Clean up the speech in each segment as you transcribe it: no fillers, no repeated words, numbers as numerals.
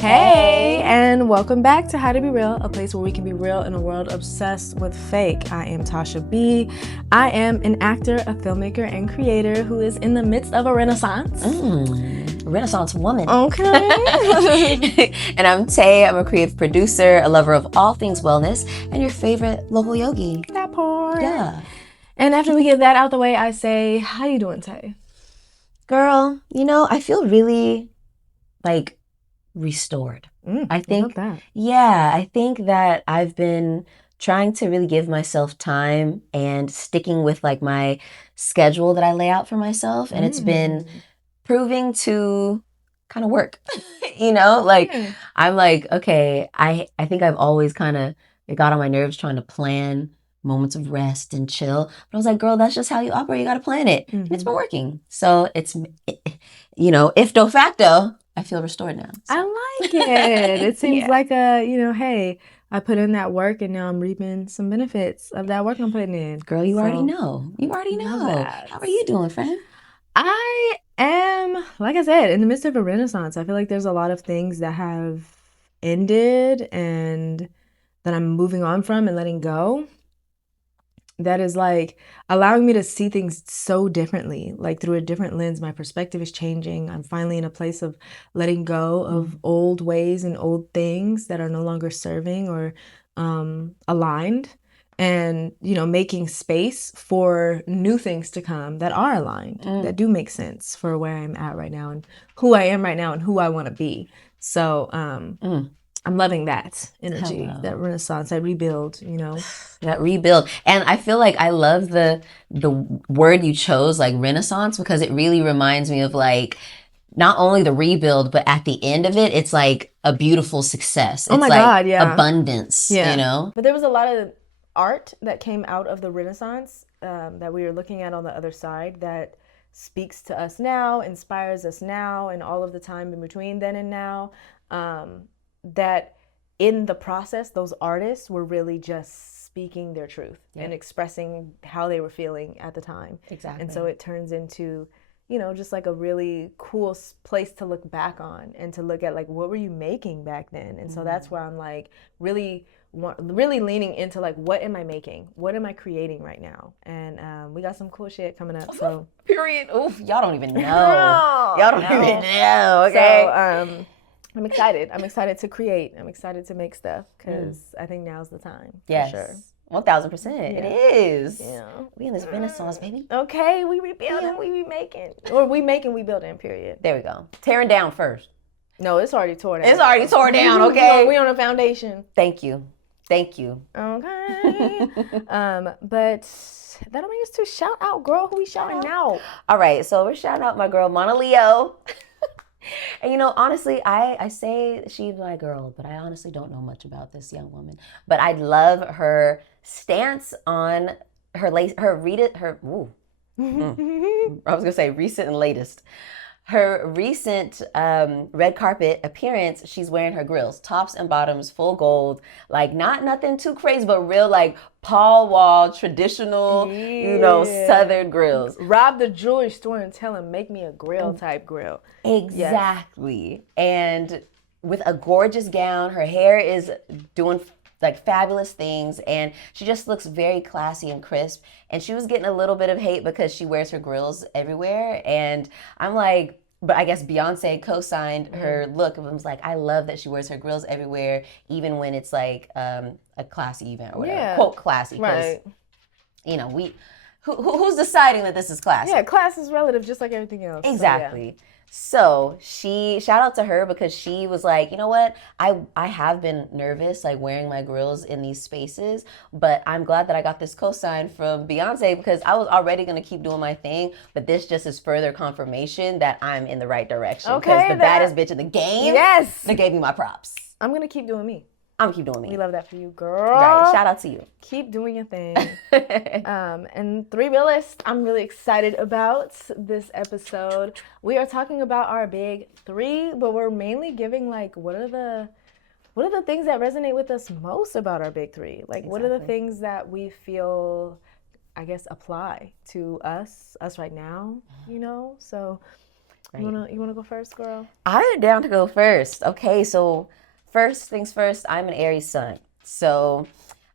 Hey, and welcome back to How to Be Real, a place where we can be real in a world obsessed with fake. I am Tasha B. I am an actor, a filmmaker, and creator who is in the midst of a renaissance. Renaissance woman. Okay. And I'm Tay. I'm a creative producer, a lover of all things wellness, and your favorite local yogi. That part. Yeah. And after we get that out the way, I say, how you doing, Tay? Girl, I feel really restored. I love that. Yeah, I think that I've been trying to really give myself time and sticking with my schedule that I lay out for myself. And it's been proving to kind of work. Yeah. I'm like, okay, I think I've always it got on my nerves trying to plan moments of rest and chill. But I was like, girl, that's just how you operate. You got to plan it. And it's been working. So it's, if de facto, I feel restored now. So. I like it. It seems like hey, I put in that work and now I'm reaping some benefits of that work I'm putting in. Girl, you already know. You already know. How are you doing, friend? I am, like I said, in the midst of a renaissance. I feel like there's a lot of things that have ended and that I'm moving on from and letting go. That is allowing me to see things so differently, through a different lens. My perspective is changing. I'm finally in a place of letting go of old ways and old things that are no longer serving or aligned, and making space for new things to come that are aligned, that do make sense for where I'm at right now and who I am right now and who I want to be. So I'm loving that energy, that renaissance, that rebuild, That rebuild. And I feel like I love the word you chose, renaissance, because it really reminds me of not only the rebuild, but at the end of it, it's like a beautiful success. It's God, yeah. Abundance, But there was a lot of art that came out of the renaissance that we were looking at on the other side that speaks to us now, inspires us now, and all of the time in between then and now. That in the process, those artists were really just speaking their truth and expressing how they were feeling at the time. Exactly. And so it turns into, just a really cool place to look back on and to look at what were you making back then? And so that's where I'm really leaning into what am I making? What am I creating right now? And we got some cool shit coming up. So period. Oof, y'all don't even know. Y'all don't even know. Okay. So I'm excited. I'm excited to create. I'm excited to make stuff because I think now's the time. Yes. For sure. 1000%. It is. Yeah. We in this renaissance, baby. Okay, we rebuilding, we remaking. Or we building, period. There we go. Tearing down first. No, it's already tore down. It's already tore down, okay? We on a foundation. Thank you. Okay. But that'll make us to shout out, girl. Who we shouting out? All right, so we're shouting out my girl, Mona Leo. And honestly, I say she's my girl, but I honestly don't know much about this young woman. But I love her stance on I was gonna say recent and latest. Her recent red carpet appearance, she's wearing her grills, tops and bottoms, full gold, not nothing too crazy, but real Paul Wall, traditional, Southern grills. Rob the jewelry store and tell him, make me a grill type grill. Exactly. Yes. And with a gorgeous gown, her hair is doing fabulous things, and she just looks very classy and crisp. And she was getting a little bit of hate because she wears her grills everywhere, and I'm like, but I guess Beyonce co-signed her look and was like, I love that she wears her grills everywhere, even when it's a classy event or whatever. Quote classy, because who's deciding that this is classy? Yeah, class is relative, just like everything else. Exactly. So shout out to her, because she was like, you know what? I have been nervous, wearing my grills in these spaces, but I'm glad that I got this cosign from Beyonce, because I was already going to keep doing my thing, but this just is further confirmation that I'm in the right direction. Because the baddest bitch in the game, they gave me my props. I'm going to keep doing me. I'm keep doing me. We love that for you, girl. Right. Shout out to you. Keep doing your thing. And Three Realists, I'm really excited about this episode. We are talking about our big three, but we're mainly giving what are the things that resonate with us most about our big three? What are the things that we feel, I guess, apply to us right now, So Right. You wanna go first, girl? I'm down to go first. Okay, so first things first, I'm an Aries sun. So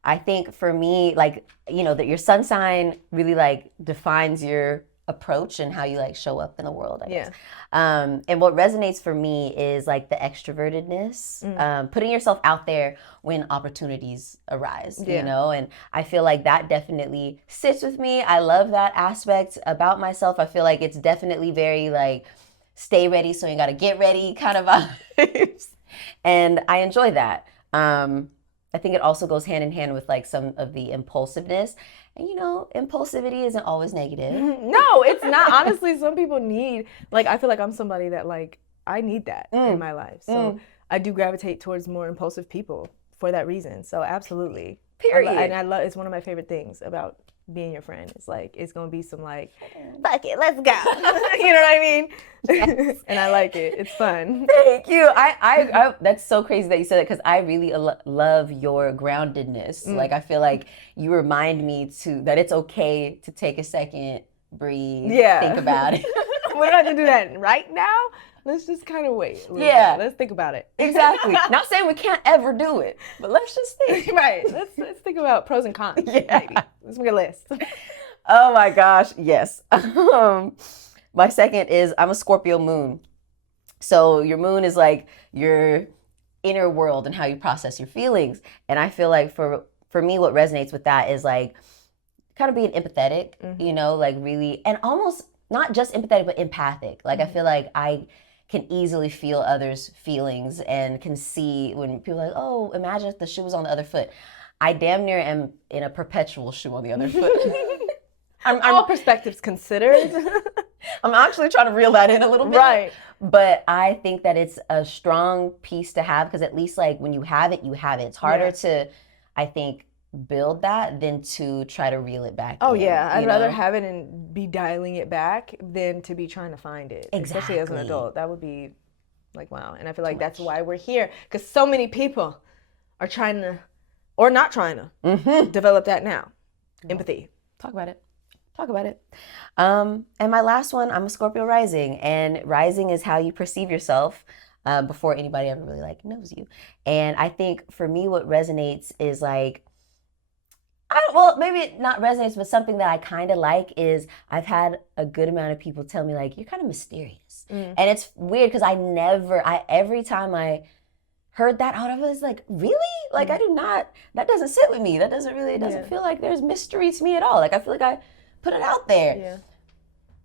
I think for me, like, that your sun sign really like defines your approach and how you like show up in the world, I guess. Yeah. And what resonates for me is like the extrovertedness, putting yourself out there when opportunities arise, Yeah. and I feel like that definitely sits with me. I love that aspect about myself. I feel like it's definitely very like stay ready so you got to get ready kind of vibes. And I enjoy that. I think it also goes hand in hand with like some of the impulsiveness. And impulsivity isn't always negative. No, it's not. Honestly, some people need, like, I feel like I'm somebody that, like, I need that in my life. So I do gravitate towards more impulsive people for that reason. So absolutely. Period. I love, it's one of my favorite things about being your friend. It's like, it's going to be some like, fuck it, let's go. You know what I mean? Yes. And I like it. It's fun. Thank you. I that's so crazy that you said that because I really love your groundedness. Like I feel like you remind me that it's okay to take a second, breathe, think about it. We don't have to do that right now. Let's just kind of wait. Yeah. Let's think about it. Exactly. Not saying we can't ever do it, but let's just think. Right. Let's think about pros and cons. Yeah. Maybe. Let's make a list. Oh my gosh. Yes. My second is I'm a Scorpio moon. So your moon is like your inner world and how you process your feelings. And I feel like for me, what resonates with that is like kind of being empathetic, like really, and almost not just empathetic, but empathic. Like I feel like I can easily feel others' feelings and can see when people are like, oh, imagine if the shoe was on the other foot. I damn near am in a perpetual shoe on the other foot. I'm all perspectives considered. I'm actually trying to reel that in a little bit. Right. But I think that it's a strong piece to have because at least like when you have it, you have it. It's harder to, I think, build that than to try to reel it back. Oh yeah, I'd rather have it and be dialing it back than to be trying to find it. Exactly. Especially as an adult. That would be like, wow. And I feel like that's why we're here because so many people are trying to, or not trying to, develop that now. Empathy. Talk about it. And my last one, I'm a Scorpio rising, and rising is how you perceive yourself before anybody ever really like knows you. And I think for me, what resonates is like, maybe not resonates, but something that I kind of like is I've had a good amount of people tell me like, you're kind of mysterious. And it's weird because every time I heard that out of us, like, really? Like, I do not, that doesn't sit with me. That doesn't really, it doesn't feel like there's mystery to me at all. Like, I feel like I put it out there. Yeah.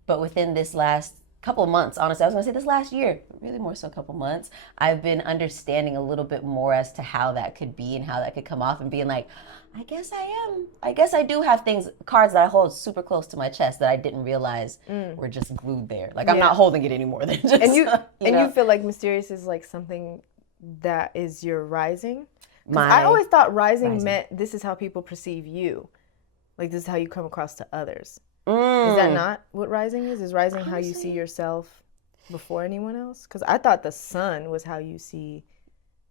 But within this last couple months, honestly, I was gonna say this last year, really more so a couple months, I've been understanding a little bit more as to how that could be and how that could come off and being like, I guess I do have cards that I hold super close to my chest that I didn't realize were just glued there. Like I'm not holding it anymore than just, and you feel like mysterious is like something that is your rising? I always thought rising meant this is how people perceive you. Like this is how you come across to others. Is that not what rising is? Is rising how you see yourself before anyone else? Because I thought the sun was how you see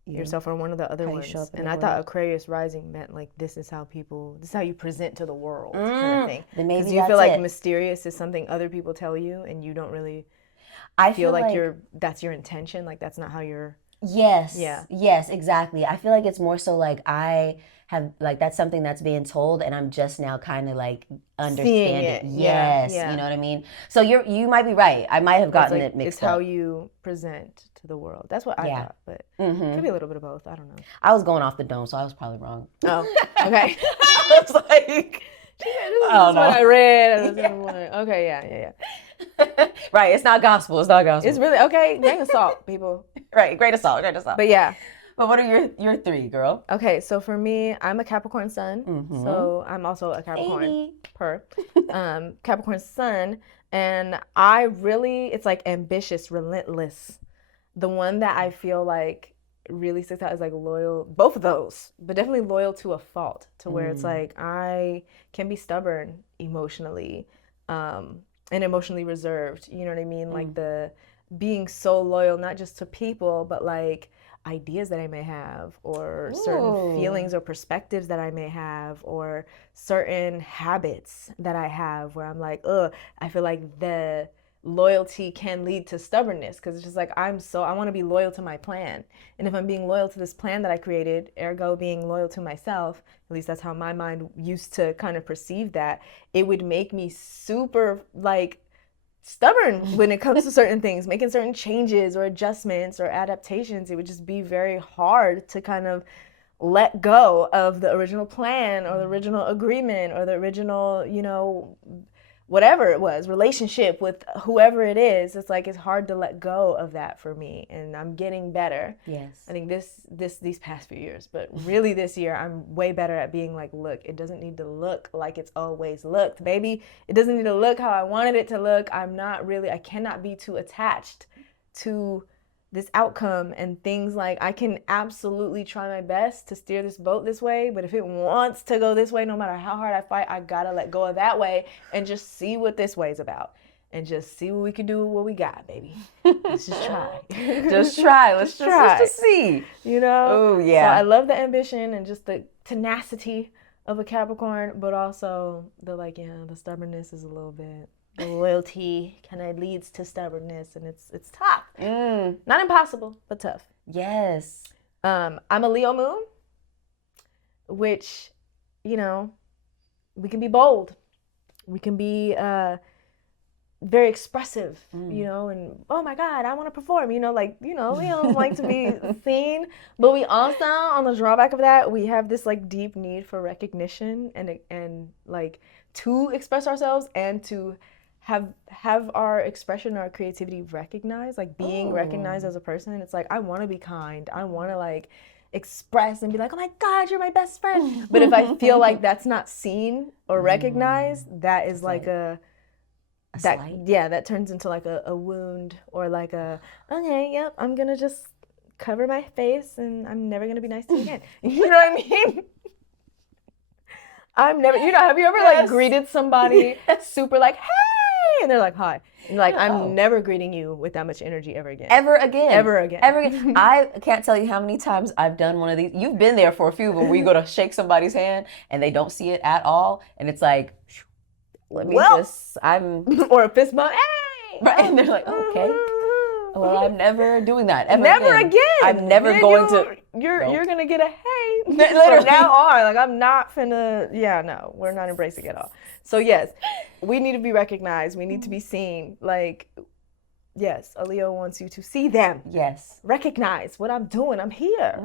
yourself or one of the other ones. And I thought Aquarius rising meant like this is how you present to the world kind of thing. Because you feel like mysterious is something other people tell you and you don't really feel like that's your intention. Like that's not how you're. Yes. Yeah. Yes, exactly. I feel like it's more so like I have like that's something that's being told and I'm just now kind of like understanding it. Yes. Yeah. You know what I mean? So you might be right. I might have gotten it mixed up. It's how you present to the world. That's what I thought, but it could be a little bit of both. I don't know. I was going off the dome, so I was probably wrong. Oh, okay. I was like, this is what I read. Okay, yeah. Right, it's not gospel. It's really, okay, grain of salt, people. Right, grain of salt. But yeah. But what are your three, girl? Okay, so for me, I'm a Capricorn sun. So I'm also a Capricorn Capricorn sun. And it's like ambitious, relentless. The one that I feel like really sticks out is like loyal, both of those, but definitely loyal to a fault, to where it's like I can be stubborn emotionally and emotionally reserved. You know what I mean? Like the being so loyal, not just to people, but like ideas that I may have, or certain feelings or perspectives that I may have, or certain habits that I have where I'm like, I feel like loyalty can lead to stubbornness, because it's just like I want to be loyal to my plan. And if I'm being loyal to this plan that I created, ergo being loyal to myself, at least that's how my mind used to kind of perceive that, it would make me super like stubborn when it comes to certain things, making certain changes or adjustments or adaptations. It would just be very hard to kind of let go of the original plan or the original agreement or the original, whatever it was, relationship with whoever it is. It's like it's hard to let go of that for me, and I'm getting better. Yes. I think these past few years, but really this year I'm way better at being like, look, it doesn't need to look like it's always looked, baby. It doesn't need to look how I wanted it to look. I cannot be too attached to this outcome and things. Like, I can absolutely try my best to steer this boat this way, but if it wants to go this way, no matter how hard I fight, I gotta let go of that way and just see what this way's about and just see what we can do with what we got, baby. Let's just try. Just try. Let's just see. Oh yeah. So I love the ambition and just the tenacity of a Capricorn, but also the stubbornness is a little bit. The loyalty kind of leads to stubbornness, and it's tough. Not impossible, but tough. Yes. I'm a Leo moon, which, we can be bold. We can be very expressive, and oh my God, I want to perform, Leos like to be seen. But we also, on the drawback of that, we have this like deep need for recognition and like to express ourselves and to have our expression, our creativity recognized, like being recognized as a person. It's like, I want to be kind. I want to like express and be like, oh my God, you're my best friend. But if I feel like that's not seen or recognized, that is like that turns into like a wound, or like okay, yep, I'm gonna just cover my face and I'm never gonna be nice to you again. You know what I mean? I'm never, have you ever like greeted somebody super like, hey, and they're like, hi. And you're like, I'm never greeting you with that much energy ever again. Ever again. Ever again. Ever again. I can't tell you how many times I've done one of these. You've been there for a few, where you go to shake somebody's hand and they don't see it at all. And it's like, or a fist bump, hey! Right, and they're like, okay. Well, I'm never doing that. Never again. I'm never going to. You're gonna get a hey from now on. Like, I'm not finna. Yeah, no, we're not embracing it at all. So yes, we need to be recognized. We need to be seen. Like, yes, a Leo wants you to see them. Yes. Recognize what I'm doing. I'm here.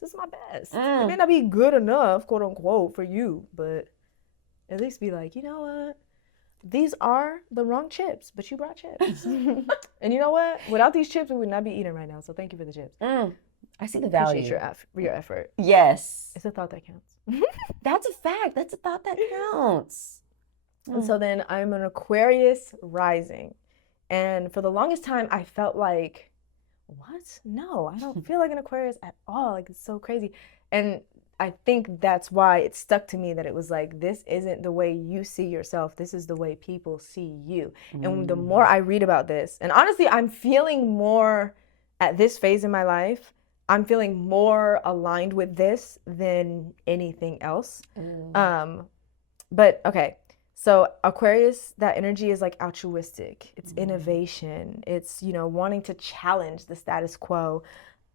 This is my best. It may not be good enough, quote unquote, for you, but at least be like, you know what? These are the wrong chips, but you brought chips. And you know what? Without these chips, we would not be eating right now. So thank you for the chips. I see the value. Appreciate your effort. Yes. It's a thought that counts. That's a fact. That's a thought that counts. And so then I'm an Aquarius rising. And for the longest time, I felt like, what? No, I don't feel like an Aquarius at all. Like, it's so crazy. And I think that's why it stuck to me, that it was like, this isn't the way you see yourself. This is the way people see you. And the more I read about this, and honestly, I'm feeling more at this phase in my life, I'm feeling more aligned with this than anything else. But okay, so Aquarius, that energy is like altruistic. It's innovation. It's, wanting to challenge the status quo.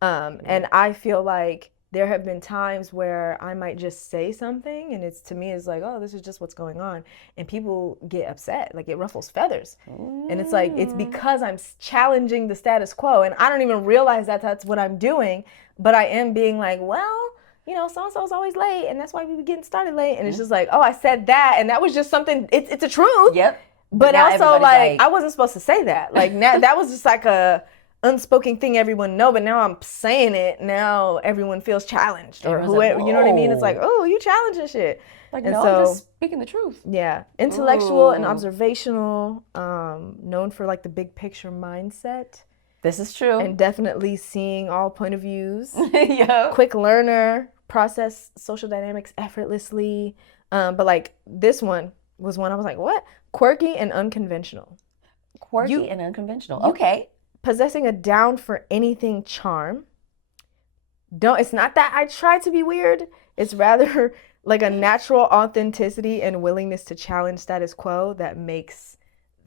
And I feel like there have been times where I might just say something and to me it's like, oh, this is just what's going on. And people get upset, like it ruffles feathers. And it's like, it's because I'm challenging the status quo and I don't even realize that that's what I'm doing, but I am being like, well, so-and-so's always late and that's why we were getting started late. And it's just like, oh, I said that and that was just something, it's a truth. Yep. But also like, I wasn't supposed to say that. Like that was just like a unspoken thing everyone know, but now I'm saying it. Now everyone feels challenged, or whoever, you know what I mean? It's like, oh, you challenging shit. Like, and no, I'm just speaking the truth. Yeah, intellectual and observational, known for like the big picture mindset. This is true. And definitely seeing all point of views. Yeah. Quick learner, process social dynamics effortlessly. But like this one was one I was like, what? Quirky and unconventional. Quirky and unconventional. Okay. Possessing a down for anything charm. It's not that I try to be weird. It's rather like a natural authenticity and willingness to challenge status quo that makes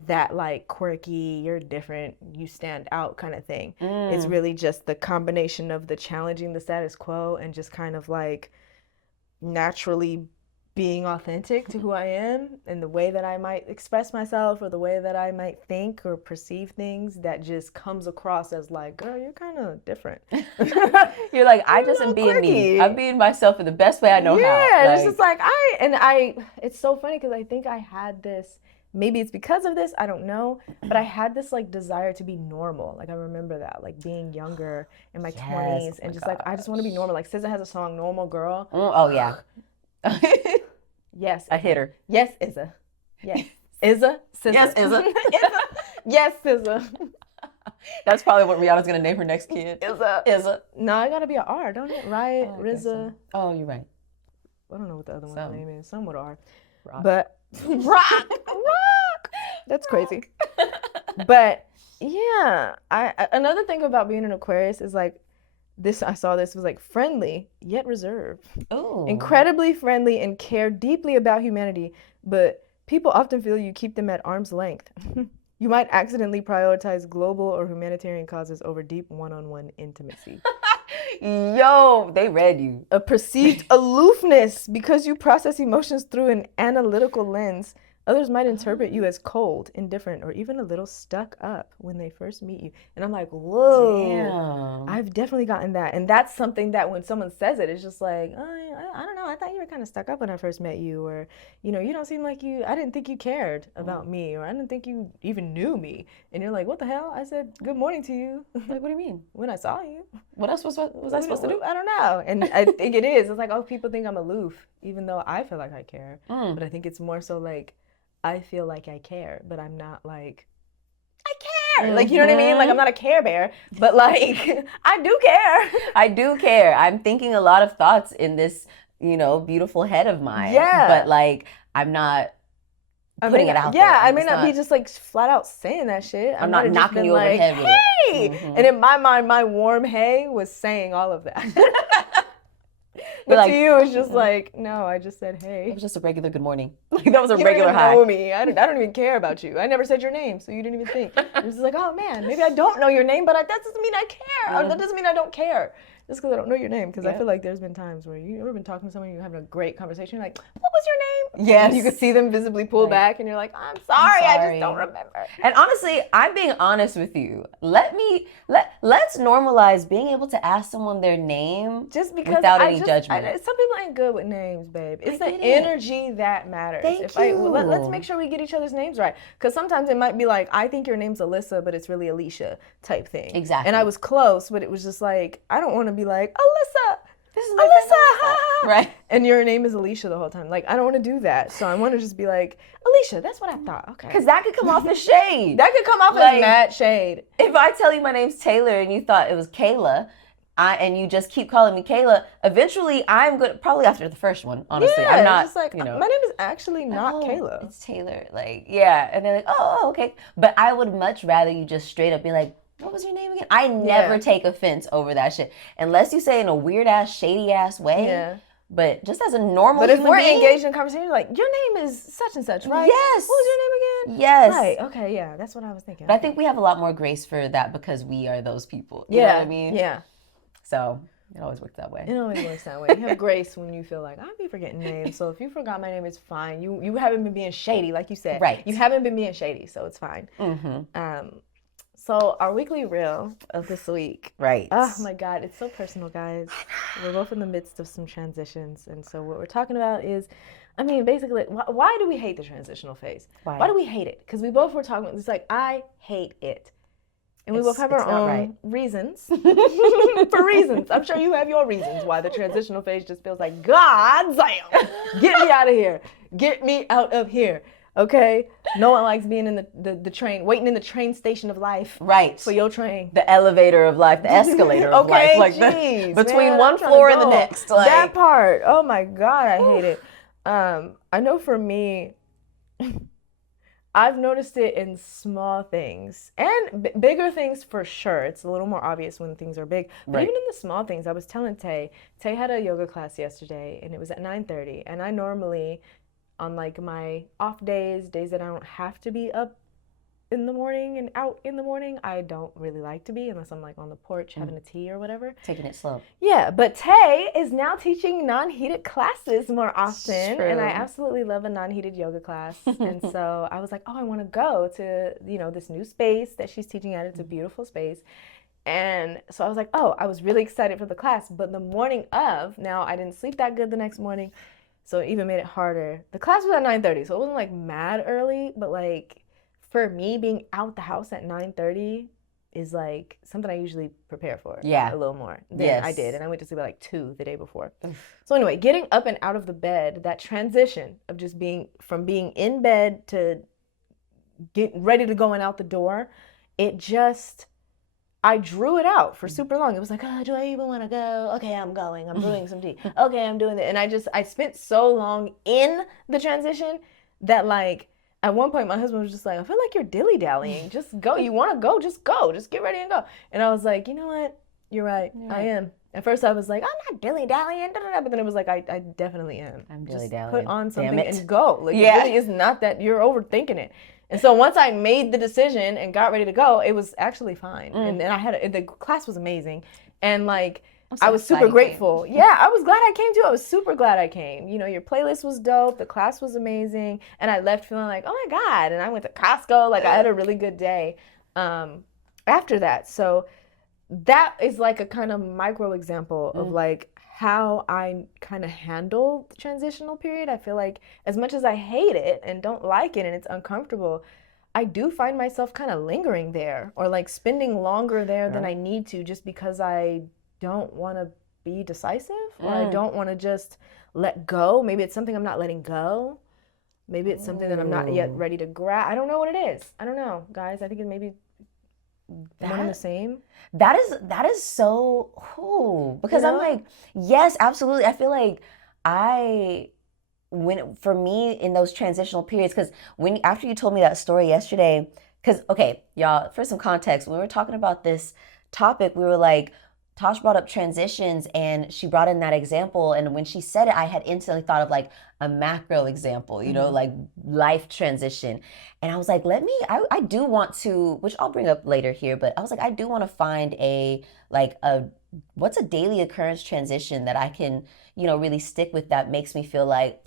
that like quirky, you're different, you stand out kind of thing. It's Mm. really just the combination of the challenging the status quo and just kind of like naturally being authentic to who I am and the way that I might express myself or the way that I might think or perceive things that just comes across as like, girl, you're kind of different. You're like, I You're a just am little being me. I'm quirky. being myself in the best way I know how. Yeah, it's just Like, like it's so funny because I think I had this, maybe it's because of this, I don't know, but I had this like desire to be normal. Like I remember that, like being younger in my yes, 20s oh and my just like, I just want to be gosh. normal. Like SZA has a song, Normal Girl. Oh yeah. Yes, A Izza. hitter. Yes, Izza. Yes. Izza, Yes, SZA. Izza. Izza. Yes, SZA. That's probably what Rihanna's gonna name her next kid. Izza. Izza. No, I gotta be an R, don't it? Right? Oh, I guess so. RZA. Oh, you're right. I don't know what the other one's Some name is. Some with R. rock. But rock, rock. That's crazy. But yeah, I another thing about being an Aquarius is like this. I saw this was like friendly yet reserved, Oh. incredibly friendly and care deeply about humanity. But people often feel you keep them at arm's length. You might accidentally prioritize global or humanitarian causes over deep one-on-one intimacy. Yo, they read you. A perceived aloofness because you process emotions through an analytical lens. Others might interpret you as cold, indifferent, or even a little stuck up when they first meet you. And I'm like, whoa, Damn. I've definitely gotten that. And that's something that when someone says it, it's just like, oh, I don't know. I thought you were kind of stuck up when I first met you. Or, you don't seem like I didn't think you cared about me. Or I didn't think you even knew me. And you're like, what the hell? I said, good morning to you. Like, what do you mean? When I saw you. What else was I supposed to do? I don't know. And I think it is. It's like, oh, people think I'm aloof, even though I feel like I care. But I think it's more so like, I feel like I care, but I'm not like, I care. Like, you know what I mean? Like, I'm not a Care Bear, but like, I do care. I do care. I'm thinking a lot of thoughts in this, beautiful head of mine. Yeah. But like, I'm not putting it out there. Yeah, I may It's not be just like flat out saying that shit. I'm might not have just knocking been you over the like, head with hey! it. And in my mind, my warm hey was saying all of that. But like, to you, it's just like, no, I just said hey. It was just a regular good morning. Like that was a You regular don't even hi. know me. I don't even care about you. I never said your name, so you didn't even think. It was like, oh man, maybe I don't know your name, but that doesn't mean I care. Or that doesn't mean I don't care. Just because I don't know your name. Because I feel like there's been times where you ever been talking to someone, you're having a great conversation, you're like, what was your name? Yes. And you could see them visibly pull back, and you're like, I'm sorry, I just don't remember. And honestly, I'm being honest with you. Let's normalize being able to ask someone their name just because without any judgment. Some people ain't good with names, babe. It's the energy that matters. Thank you. Let's make sure we get each other's names right. Because sometimes it might be like, I think your name's Alyssa, but it's really Alicia type thing. Exactly. And I was close, but it was just like, I don't want to be like, Alyssa. This is Alyssa. Right. And your name is Alicia the whole time. Like, I don't want to do that. So I want to just be like, Alicia, that's what I thought. Okay. Because that could come off as shade. That could come off as mad shade. If I tell you my name's Taylor and you thought it was Kayla, and you just keep calling me Kayla, eventually I'm good. Probably after the first one, honestly. Yeah, I'm not, just like, my name is actually not Kayla. It's Taylor. Like, yeah. And they're like, oh, okay. But I would much rather you just straight up be like, what was your name again? I never take offense over that shit. Unless you say it in a weird ass, shady ass way. Yeah. But just as a normal But if we're being, engaged in conversation, like, your name is such and such, right? Yes. What was your name again? Yes. Right. Okay, yeah. That's what I was thinking. But I think we have a lot more grace for that because we are those people. You know what I mean? Yeah. So it always works that way. It always works that way. You have grace when you feel like, I'll be forgetting names. So if you forgot my name, it's fine. You haven't been being shady, like you said. Right. You haven't been being shady, so it's fine. So our weekly reel of this week. Right. Oh my God, it's so personal, guys. We're both in the midst of some transitions. And so what we're talking about is, basically, why do we hate the transitional phase? Why do we hate it? Because we both were talking about, it's like, I hate it. And we both have our own reasons. For reasons. I'm sure you have your reasons why the transitional phase just feels like, God damn, get me out of here. Get me out of here. Okay? No one likes being in the train, waiting in the train station of life. Right. For your train. The elevator of life, the escalator of life. Like between one floor and the next. Like. That part. Oh my God, I hate it. I know for me, I've noticed it in small things and bigger things for sure. It's a little more obvious when things are big. But even in the small things, I was telling Tay had a yoga class yesterday and it was at 9:30. And I normally, on like my off days that I don't have to be up in the morning and out in the morning. I don't really like to be unless I'm like on the porch having a tea or whatever. Taking it slow. Yeah, but Tay is now teaching non-heated classes more often, and I True. absolutely love a non-heated yoga class. And so I was like, oh, I want to go to, this new space that she's teaching at. It's a beautiful space. And so I was like, oh, I was really excited for the class. But the morning of, now I didn't sleep that good the next morning, so it even made it harder. The class was at 9:30, so it wasn't like mad early, but like for me, being out the house at 9:30 is like something I usually prepare for a little more than I did. And I went to sleep at like 2 the day before. So anyway, getting up and out of the bed, that transition of just being in bed to getting ready to go and out the door, it just, I drew it out for super long. It was like, oh, do I even want to go? Okay, I'm going. I'm brewing some tea. Okay, I'm doing it. And I spent so long in the transition that like, at one point my husband was just like, I feel like you're dilly-dallying. Just go. You want to go? Just go. Just get ready and go. And I was like, you know what? You're right. I am. At first I was like, I'm not dilly-dallying. But then it was like, I definitely am. I'm just dilly-dallying. put on something and go. Like, it really is not that you're overthinking it. And so once I made the decision and got ready to go, it was actually fine. And then the class was amazing. And like, I was super grateful. Yeah, I was glad I came too. I was super glad I came. Your playlist was dope. The class was amazing. And I left feeling like, oh my God. And I went to Costco. Like, I had a really good day after that. So that is like a kind of micro example of like how I kind of handle the transitional period. I feel like as much as I hate it and don't like it and it's uncomfortable, I do find myself kind of lingering there or like spending longer there than I need to just because I don't want to be decisive or I don't want to just let go. Maybe it's something I'm not letting go. Maybe it's something that I'm not yet ready to grab. I don't know what it is. I don't know, guys. I think it may be one and the same. That is so cool because I'm like, yes, absolutely. I feel like for me in those transitional periods, because after you told me that story yesterday, because okay, y'all, for some context, when we were talking about this topic, we were like, Tosh brought up transitions and she brought in that example. And when she said it, I had instantly thought of like a macro example, like life transition. And I was like, I do want to, which I'll bring up later here, but I was like, I do want to find what's a daily occurrence transition that I can, really stick with that makes me feel like,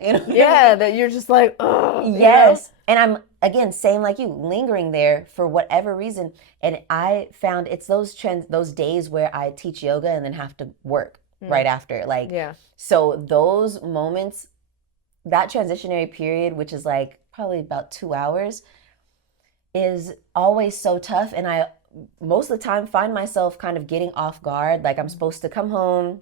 Yeah, that you're just like, oh. Yes. And I'm, again, same like you, lingering there for whatever reason. And I found it's those days where I teach yoga and then have to work right after. So those moments, that transitionary period, which is like probably about 2 hours, is always so tough. And I, most of the time, find myself kind of getting off guard. Like I'm supposed to come home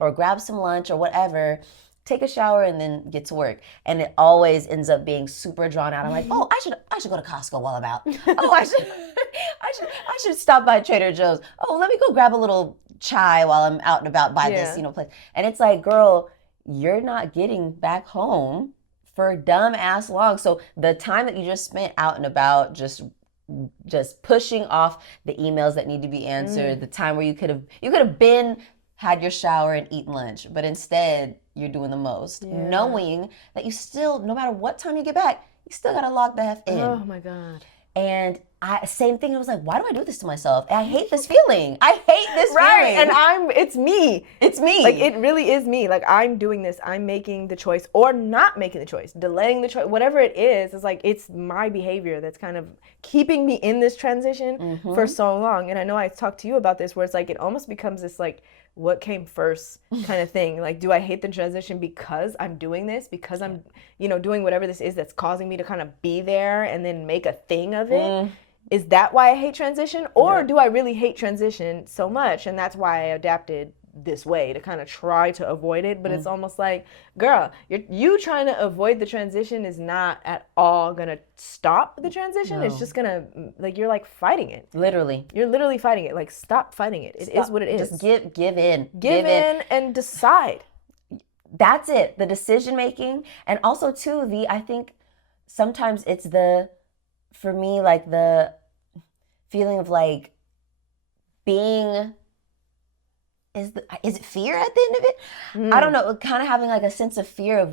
or grab some lunch or whatever, take a shower and then get to work. And it always ends up being super drawn out. I'm like, oh, I should go to Costco while I'm out. Oh, I should stop by Trader Joe's. Oh, let me go grab a little chai while I'm out and about by this, place. And it's like, girl, you're not getting back home for dumb ass long. So the time that you just spent out and about, just pushing off the emails that need to be answered, the time where you could have been had your shower and eaten lunch, but instead you're doing the most, knowing that you still, no matter what time you get back, you still gotta log the F in. Oh my God. And same thing, I was like, why do I do this to myself? And I hate this feeling. I hate this feeling. And it's me. It's me. Like, it really is me. Like, I'm doing this. I'm making the choice or not making the choice, delaying the choice, whatever it is. It's like, it's my behavior that's kind of keeping me in this transition for so long. And I know I talked to you about this where it's like, it almost becomes this like, what came first kind of thing. Like, do I hate the transition because I'm doing this? Because I'm, doing whatever this is that's causing me to kind of be there and then make a thing of it? Is that why I hate transition? Or do I really hate transition so much and that's why I adapted this way to kind of try to avoid it? But it's almost like, girl, you trying to avoid the transition is not at all gonna stop the transition. No. It's just gonna, like, you're like fighting it. Literally. You're literally fighting it. Like, stop fighting it. It is what it is. Just give in. Give in and decide. That's it. The decision making. And also too, I think sometimes it's for me, like the feeling of like being, is it fear at the end of it? I don't know, kind of having like a sense of fear of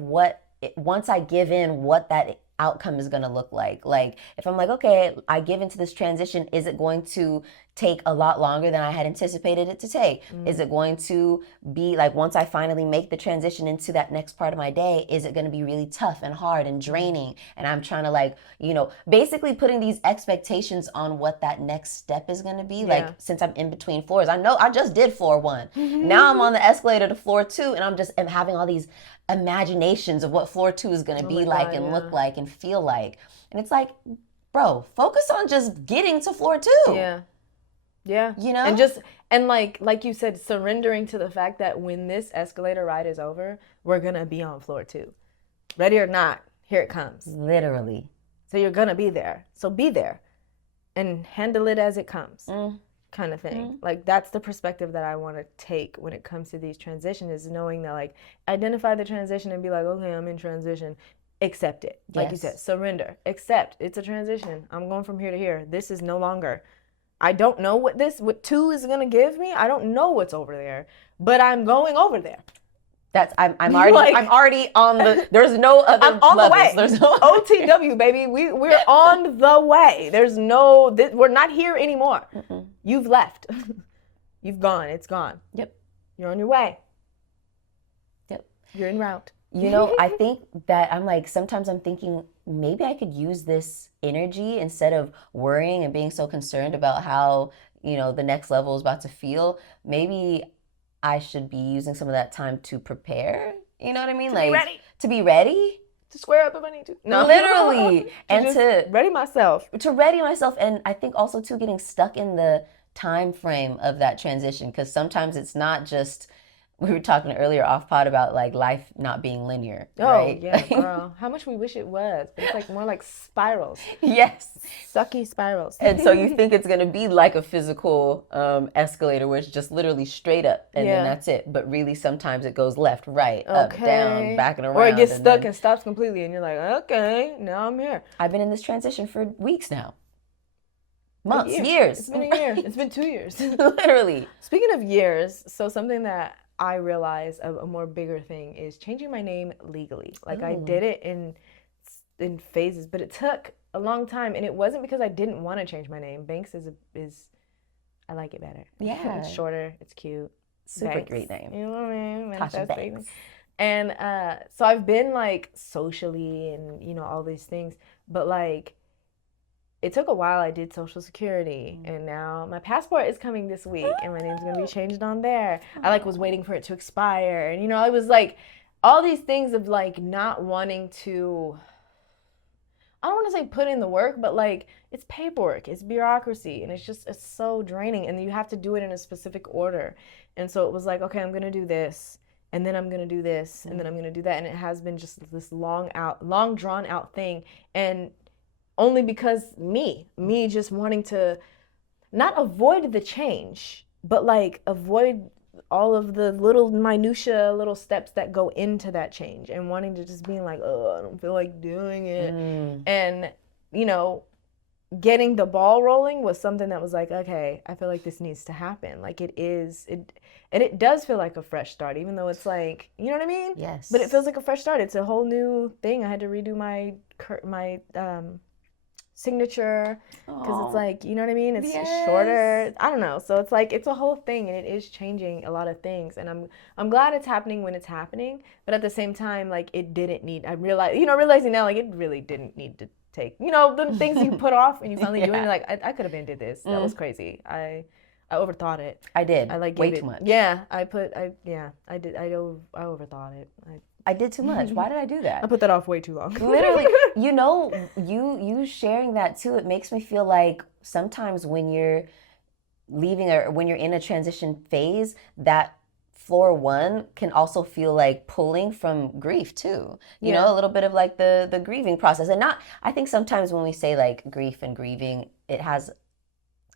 once I give in, what that outcome is going to look like. Like if I'm like, okay, I give into this transition, is it going to take a lot longer than I had anticipated it to take? Is it going to be like, once I finally make the transition into that next part of my day, is it going to be really tough and hard and draining? And I'm trying to like, basically putting these expectations on what that next step is going to be. Like since I'm in between floors, I know I just did floor 1. Now I'm on the escalator to floor 2, and I'm having all these imaginations of what floor 2 is going to be like and look like and feel like. And it's like, bro, focus on just getting to floor 2. Yeah. And like you said, surrendering to the fact that when this escalator ride is over, we're going to be on floor 2. Ready or not, here it comes. Literally. So you're going to be there. So be there and handle it as it comes. Kind of thing. Like that's the perspective that I want to take when it comes to these transitions, is knowing that like identify the transition and be like, okay, I'm in transition. Accept it. Like you said, surrender. Accept. It's a transition. I'm going from here to here. This is no longer. I don't know what 2 is going to give me. I don't know what's over there, but I'm going over there. I'm already like, I'm already on the. There's no other. I'm on levels. The way. There's no OTW, baby. We're on the way. There's no. We're not here anymore. You've left. You've gone. It's gone. Yep. You're on your way. Yep. You're en route. I think that sometimes I'm thinking maybe I could use this energy instead of worrying and being so concerned about how the next level is about to feel. Maybe I should be using some of that time to prepare. You know what I mean? To be ready. To square up if I need to. No. Literally. And to ready myself. To ready myself. And I think also too, getting stuck in the time frame of that transition. Because sometimes it's not just, we were talking earlier off pod about like life not being linear. Right? Yeah, girl. How much we wish it was. But it's like more like spirals. Yes. Sucky spirals. And so you think it's going to be like a physical escalator where it's just literally straight up and then that's it. But really sometimes it goes left, right, up, down, back and around. Or it gets stuck and stops completely and you're like, okay, now I'm here. I've been in this transition for weeks now. Months, years. It's been a year. It's been 2 years. Literally. Speaking of years, so something that I realized a more bigger thing is changing my name legally. Like I did it in phases, but it took a long time, and it wasn't because I didn't want to change my name. Banks is I like it better. Yeah. It's shorter, it's cute. Super Banks, great name. You know what I mean? Tasha Banks. And so I've been like socially and all these things, but like it took a while. I did Social Security, and now my passport is coming this week, and my name's gonna be changed on there. I was waiting for it to expire, and it was like all these things of like not wanting to. I don't want to say put in the work, but like it's paperwork, it's bureaucracy, and it's so draining, and you have to do it in a specific order. And so it was like, okay, I'm gonna do this, and then I'm gonna do this, and then I'm gonna do that, and it has been just this long drawn out thing, and only because me just wanting to not avoid the change, but like avoid all of the little minutia, little steps that go into that change, and wanting to just being like, oh, I don't feel like doing it. And, getting the ball rolling was something that was like, okay, I feel like this needs to happen. Like and it does feel like a fresh start, even though it's like, you know what I mean? Yes. But it feels like a fresh start. It's a whole new thing. I had to redo my signature because it's like, you know what I mean? It's shorter. I don't know. So it's like it's a whole thing, and it is changing a lot of things. And I'm glad it's happening when it's happening, but at the same time, like it didn't need. I realize, realizing now, like it really didn't need to take. The things you put off and you finally do it. You're like, I could have been did this. That was crazy. I overthought it. I did. I like way too much. Yeah, I did. I overthought it. I did too much. Why did I do that? I put that off way too long. Literally, you sharing that too, it makes me feel like sometimes when you're leaving or when you're in a transition phase, that floor 1 can also feel like pulling from grief too. You know, a little bit of like the grieving process. And I think sometimes when we say like grief and grieving, it has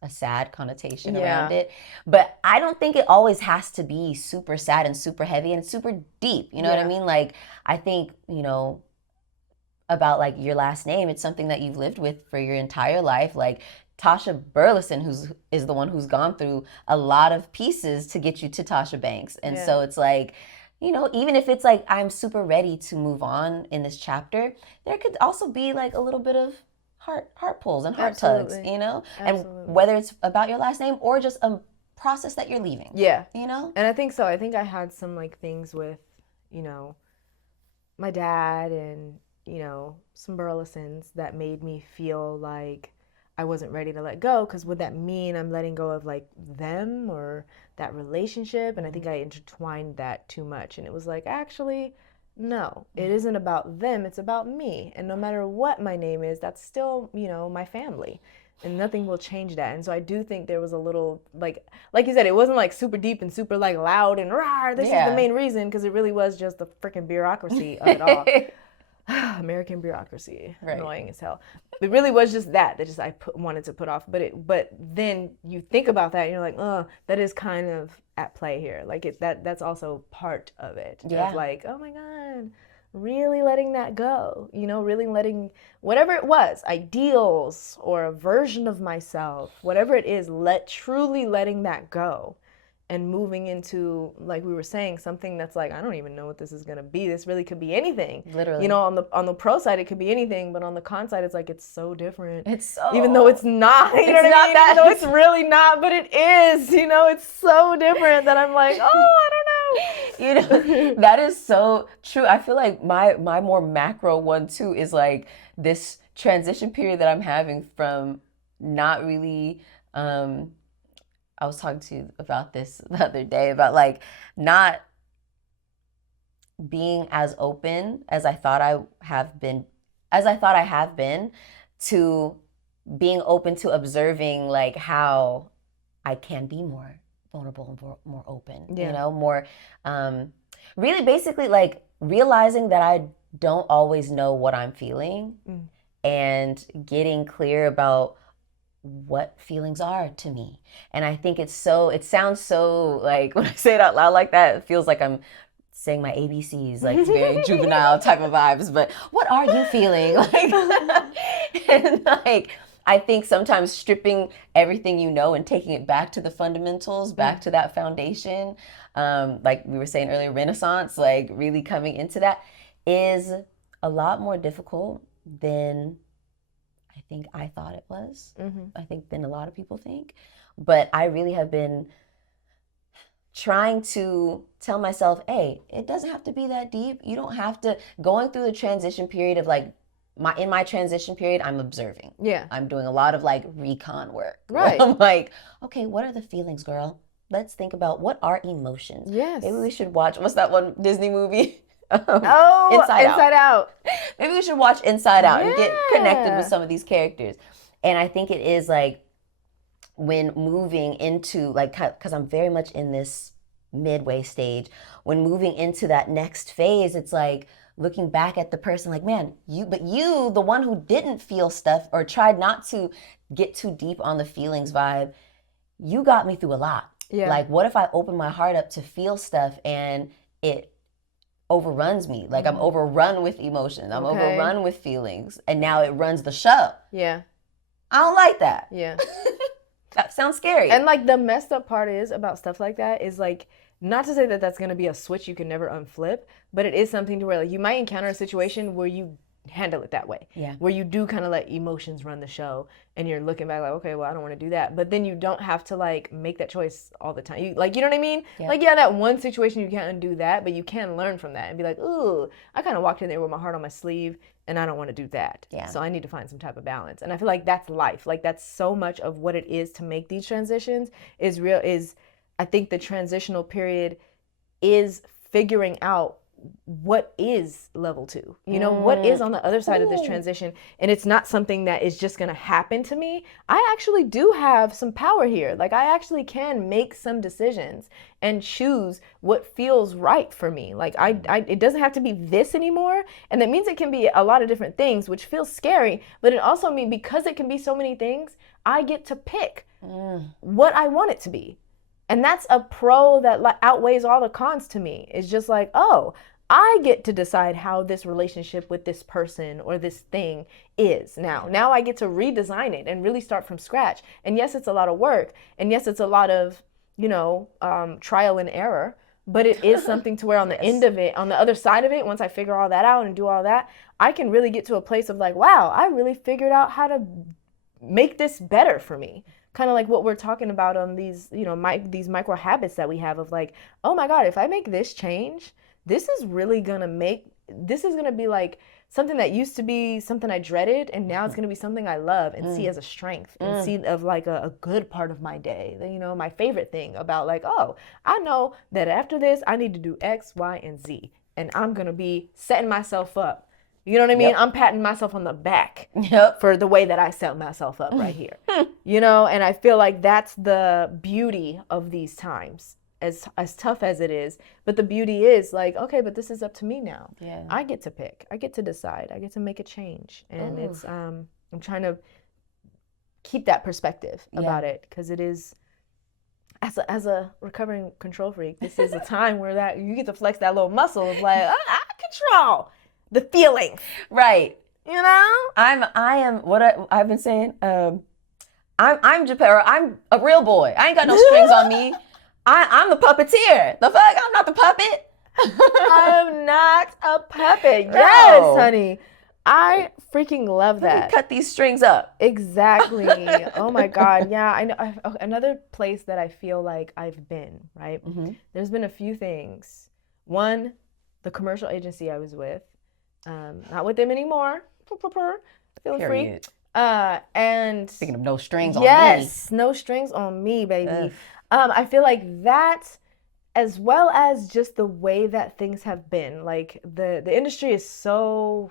a sad connotation around it. But I don't think it always has to be super sad and super heavy and super deep. You know what I mean? Like, I think, about like your last name, it's something that you've lived with for your entire life. Like Tasha Burleson, is the one who's gone through a lot of pieces to get you to Tasha Banks. And so it's like, even if it's like I'm super ready to move on in this chapter, there could also be like a little bit of heart pulls and heart tugs, Absolutely. and Absolutely. whether it's about your last name or just a process that you're leaving, Yeah. you know? And I think so. I think I had some like things with, you know, my dad and, some Burlesons that made me feel like I wasn't ready to let go. Because would that mean I'm letting go of like them or that relationship? And I think I intertwined that too much. And it was like, actually, no, it isn't about them. It's about me. And no matter what my name is, that's still, my family. And nothing will change that. And so I do think there was a little like you said, it wasn't like super deep and super like loud and rah, this is the Yeah. main reason, because it really was just the freaking bureaucracy of it all. American bureaucracy, Right. annoying as hell. It really was just that just wanted to put off. But then you think about that and you're like, oh, that is kind of at play here. Like that's also part of it. Of Yeah. like, oh my God, really letting that go. Really letting whatever it was, ideals or a version of myself, whatever it is, truly letting that go and moving into, like we were saying, something that's like, I don't even know what this is going to be. This really could be anything. Literally. On the pro side it could be anything, but on the con side it's like it's so different. It's so, Even though it's not, you know it's what not I mean? that. Even though it's really not, but it is. It's so different that I'm like, oh, I don't know. That is so true. I feel like my more macro one too is like this transition period that I'm having from not really I was talking to you about this the other day about like not being as open as I thought I have been to being open to observing like how I can be more vulnerable and more open, Yeah. more really basically like realizing that I don't always know what I'm feeling and getting clear about what feelings are to me. And I think it sounds so like when I say it out loud like that, it feels like I'm saying my ABCs, like it's very juvenile type of vibes, but what are you feeling? Like, and like, I think sometimes stripping everything and taking it back to the fundamentals, back to that foundation, like we were saying earlier, Renaissance, like really coming into that is a lot more difficult than I think I thought it was. I think than a lot of people think. But I really have been trying to tell myself, hey, it doesn't have to be that deep. You don't have to going through the transition period of like in my transition period, I'm observing. Yeah. I'm doing a lot of like recon work. Right. I'm like, okay, what are the feelings, girl? Let's think about what are emotions. Yes. Maybe we should watch what's that one Disney movie? Inside Out. Maybe we should watch Inside Out and get connected with some of these characters. And I think it is like when moving into like, because I'm very much in this midway stage, when moving into that next phase, it's like looking back at the person like, man, you, the one who didn't feel stuff or tried not to get too deep on the feelings vibe, you got me through a lot. Yeah. Like, what if I open my heart up to feel stuff and it overruns me? Like, I'm overrun with emotions. I'm overrun with feelings. And now it runs the show. Yeah. I don't like that. Yeah. That sounds scary. And like the messed up part is about stuff like that is like, not to say that that's going to be a switch you can never unflip, but it is something to where like you might encounter a situation where you handle it that way. Yeah. Where you do kind of let emotions run the show and you're looking back like, okay, well, I don't want to do that. But then you don't have to like make that choice all the time. You know what I mean? Yeah. Like, yeah, that one situation you can't undo that, but you can learn from that and be like, ooh, I kind of walked in there with my heart on my sleeve and I don't want to do that. Yeah. So I need to find some type of balance. And I feel like that's life. Like that's so much of what it is to make these transitions is I think the transitional period is figuring out what is level 2, what is on the other side of this transition. And it's not something that is just going to happen to me. I actually do have some power here. Like I actually can make some decisions and choose what feels right for me. Like it doesn't have to be this anymore. And that means it can be a lot of different things, which feels scary, but it also means because it can be so many things, I get to pick what I want it to be. And that's a pro that outweighs all the cons to me. It's just like, oh, I get to decide how this relationship with this person or this thing is now. Now I get to redesign it and really start from scratch. And yes, it's a lot of work. And yes, it's a lot of, trial and error. but it is something to where on the Yes. end of it, on the other side of it, once I figure all that out and do all that, I can really get to a place of like, wow, I really figured out how to make this better for me. Kind of like what we're talking about on these, these micro habits that we have of like, oh my God, if I make this change, this is gonna be like something that used to be something I dreaded, and now it's gonna be something I love and see as a strength and see of like a good part of my day. My favorite thing about like, oh, I know that after this I need to do X, Y, and Z, and I'm gonna be setting myself up. You know what I mean? Yep. I'm patting myself on the back Yep. for the way that I set myself up right here. And I feel like that's the beauty of these times. As tough as it is, but the beauty is like, okay, but this is up to me now. Yeah. I get to pick. I get to decide. I get to make a change. And it's I'm trying to keep that perspective about it, because it is, as a recovering control freak, this is a time where that you get to flex that little muscle of like, I control the feelings. Right. I am what I've been saying. I'm Japera. I'm a real boy. I ain't got no strings on me. I'm the puppeteer. The fuck? I'm not the puppet. I'm not a puppet. No. Yes, honey. I freaking love Let that. me cut these strings up. Exactly. Oh my God. Yeah, I know. Another place that I feel like I've been, right? Mm-hmm. There's been a few things. One, the commercial agency I was with. Not with them anymore. Feel free. And speaking of no strings on me. Yes, no strings on me, baby. I feel like that, as well as just the way that things have been. Like the industry is so.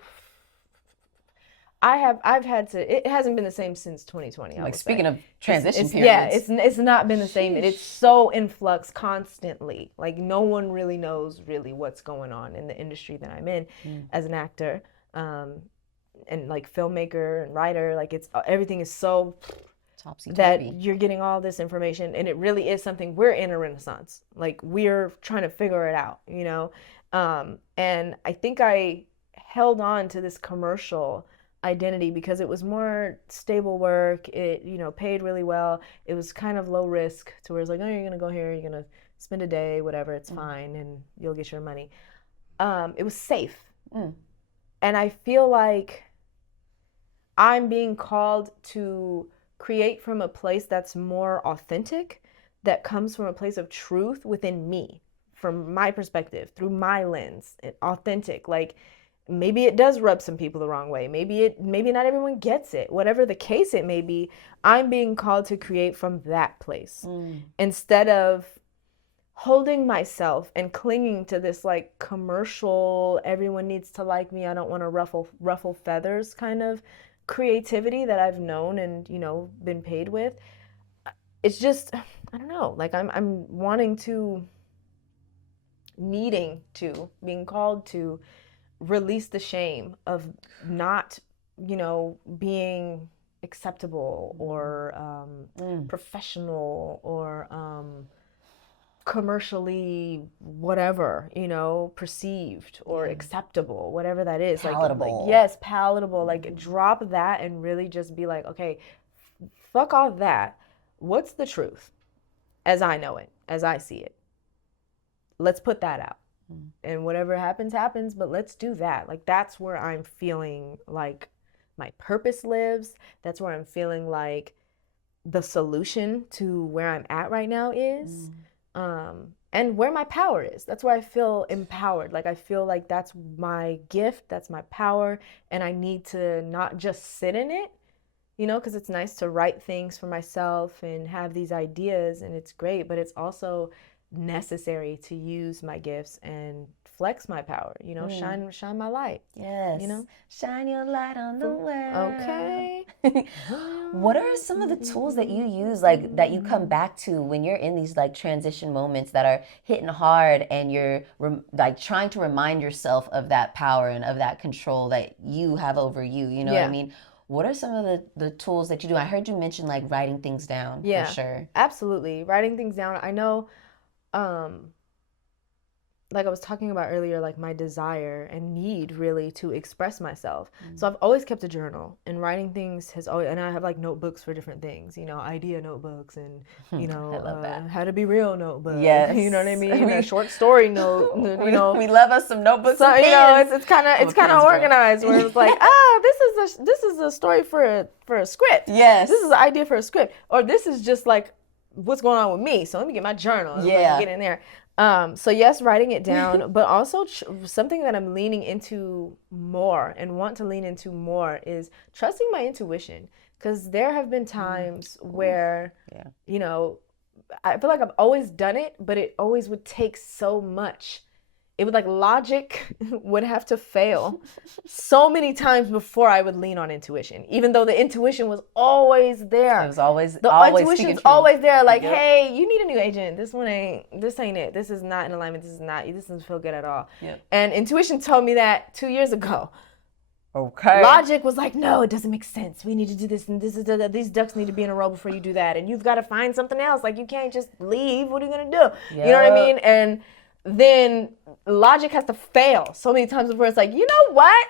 I've had to. It hasn't been the same since 2020. Like speaking of transition periods. Yeah, it's not been the same. And it's so in flux constantly. Like no one really knows really what's going on in the industry that I'm in as an actor, and like filmmaker and writer. Like it's everything is so that you're getting all this information, and it really is something. We're in a renaissance. Like we're trying to figure it out, and I think I held on to this commercial identity because it was more stable work. It paid really well. It was kind of low risk to where it's like, oh, you're gonna go here, you're gonna spend a day, whatever, it's fine, and you'll get your money. It was safe, and I feel like I'm being called to create from a place that's more authentic, that comes from a place of truth within me, from my perspective, through my lens, authentic. Like maybe it does rub some people the wrong way. Maybe not everyone gets it. Whatever the case it may be, I'm being called to create from that place instead of holding myself and clinging to this like commercial, everyone needs to like me, I don't want to ruffle feathers kind of creativity that I've known and been paid with. It's just, I don't know, like I'm being called to release the shame of not being acceptable or professional or commercially whatever, perceived or acceptable, whatever that is. Palatable. Like yes, palatable. Like drop that and really just be like, okay, fuck all that. What's the truth as I know it, as I see it? Let's put that out. And whatever happens, happens, but let's do that. Like that's where I'm feeling like my purpose lives. That's where I'm feeling like the solution to where I'm at right now is. And where my power is. That's where I feel empowered. Like I feel like that's my gift, that's my power, and I need to not just sit in it, because it's nice to write things for myself and have these ideas, and it's great, but it's also necessary to use my gifts and flex my power, shine my light. Yes. Shine your light on the world. Okay. What are some of the tools that you use, like that you come back to when you're in these like transition moments that are hitting hard and you're like trying to remind yourself of that power and of that control that you have over you, you know what I mean? What are some of the tools that you do? I heard you mention like writing things down, for sure. Absolutely. Writing things down. I know like I was talking about earlier, like my desire and need really to express myself. So I've always kept a journal, and writing things has always, and I have like notebooks for different things, idea notebooks, and I love that. how to be real notebook, you know what I Yes. mean? A short story note, We love us some notebooks so and pens. it's kind of I'm a it's kind pens of girl. organized where it's like, this is a story for a script. Yes. This is an idea for a script, or this is just like what's going on with me. So let me get my journal and Yeah. get in there. So yes, writing it down, but also something that I'm leaning into more and want to lean into more is trusting my intuition. Because there have been times where, Yeah. I feel like I've always done it, but it always would take so much. It would like logic would have to fail so many times before I would lean on intuition, even though the intuition was always there. It was always The always intuition's always there, like, Yep. hey, you need a new agent. This ain't it. This is not in alignment. This doesn't feel good at all. Yep. And intuition told me that 2 years ago. Okay. Logic was like, no, it doesn't make sense. We need to do this, and this is that. These ducks need to be in a row before you do that, and you've got to find something else. Like, you can't just leave. What are you gonna do? You know what I mean? And then logic has to fail so many times before it's like, you know what?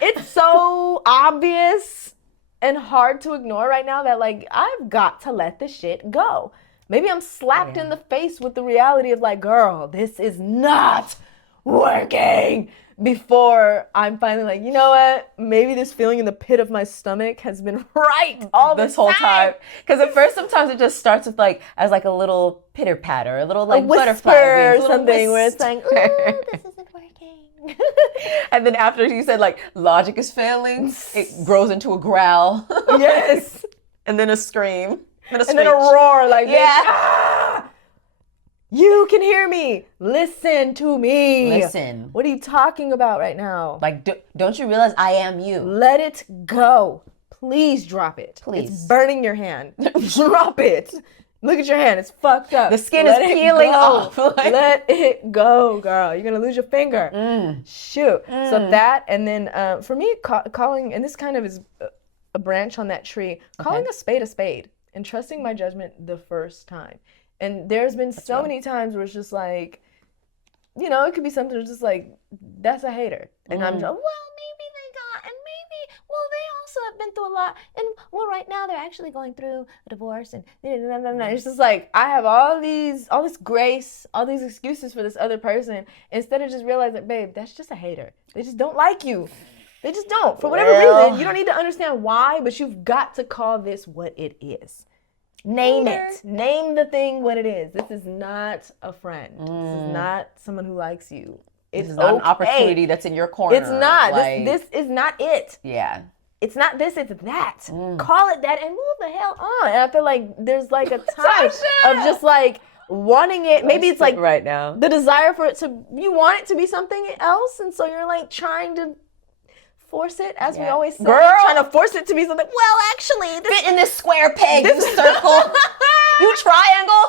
It's so obvious and hard to ignore right now that like I've got to let the shit go. Maybe I'm slapped in the face with the reality of like, girl, this is not working, before I'm finally like, you know what? Maybe this feeling in the pit of my stomach has been right all this whole time. Because at first, sometimes it just starts with like as like a little pitter patter, a little like butterfly wings, or something where it's like, ooh, this isn't working. And then after you said like logic is failing, it grows into a growl. Yes. And then a scream. And then a roar like, yeah. Ah! You can hear me. Listen to me. Listen. What are you talking about right now? Like, don't you realize I am you? Let it go. Please drop it. Please. It's burning your hand. Drop it. Look at your hand. It's fucked up. The skin is peeling off. Let it go, girl. You're going to lose your finger. Shoot. So that, and then for me, calling, and this kind of is a branch on that tree, calling a spade and trusting my judgment the first time. And there's been so many times where it's just like, it could be something that's just like, that's a hater. And I'm just, well, maybe they got, and maybe, well, they also have been through a lot. And, well, right now they're actually going through a divorce. And it's just like, I have all this grace, all these excuses for this other person, instead of just realizing, babe, that's just a hater. They just don't like you. They just don't. For whatever reason, you don't need to understand why, but you've got to call this what it is. Name it. Name the thing what it is. This is not a friend. This is not someone who likes you. This is not an opportunity that's in your corner. It's not. Like, this is not it. Yeah. It's not this, it's that. Call it that and move the hell on. And I feel like there's like a time of just like wanting it. Maybe it's like right now. The desire for it you want it to be something else. And so you're like trying to force it, as we always say. Girl, trying to force it to be something. Well, actually, fit in this square peg, this circle. You triangle,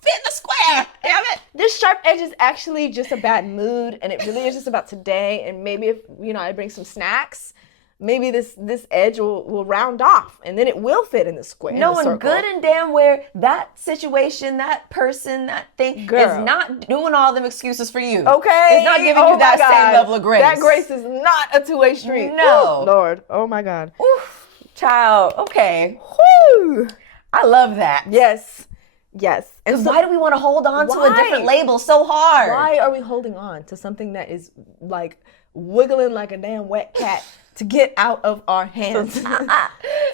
fit in the square. Damn it. This sharp edge is actually just a bad mood, and it really is just about today. And maybe if I bring some snacks, maybe this edge will round off, and then it will fit in the square. Knowing good and damn where that situation, that person, that thing is not doing all them excuses for you. Okay. It's not giving you that same level of grace. That grace is not a two-way street. No. Ooh, Lord. Oh my God. Oof. Child. Okay. Whew. I love that. Yes. And so, why do we want to hold on to a different label so hard? Why are we holding on to something that is like wiggling like a damn wet cat to get out of our hands?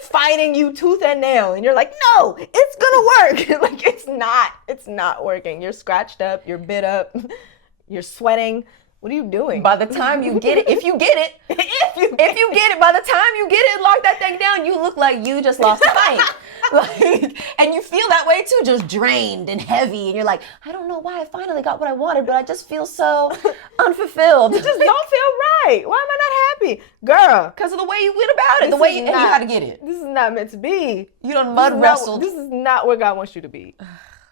Fighting you tooth and nail, and you're like, no, it's gonna work. Like, it's not working. You're scratched up, you're bit up, you're sweating. What are you doing? By the time you get it, if you get it, by the time you get it, lock that thing down, you look like you just lost a fight. And you feel that way too, just drained and heavy. And you're like, I don't know why I finally got what I wanted, but I just feel so unfulfilled. It just don't feel right. Why am I not happy? Girl. Because of the way you went about it, the way you knew how to get it. This is not meant to be. You done mud wrestled. This is not where God wants you to be.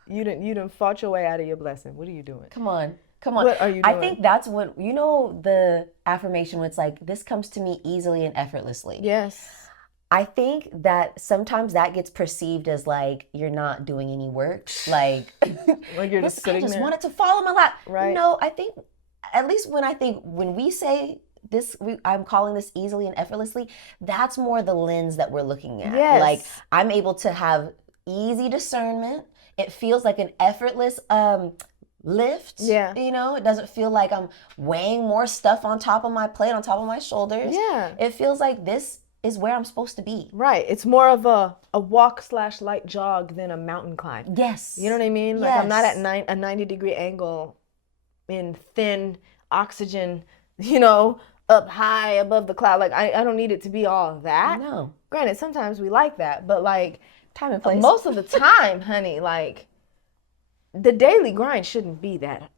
You done fought your way out of your blessing. What are you doing? Come on. What are you doing? I think that's what, the affirmation where it's like, this comes to me easily and effortlessly. Yes. I think that sometimes that gets perceived as like you're not doing any work. Like, Like you're just I sitting just there, wanted to fall in my lap. right? No, I think, at least when we say this, I'm calling this easily and effortlessly, that's more the lens that we're looking at. Like, Yes. I'm able to have easy discernment. It feels like an effortless lift. Yeah. It doesn't feel like I'm weighing more stuff on top of my plate, on top of my shoulders. Yeah. It feels like this is where I'm supposed to be. Right. It's more of a walk slash light jog than a mountain climb. Yes. You know what I mean? Like I'm not Yes. at a 90-degree angle in thin oxygen, up high above the cloud. Like I don't need it to be all of that. No. Granted, sometimes we like that, but like Time and place. most of the time, honey, like the daily grind shouldn't be that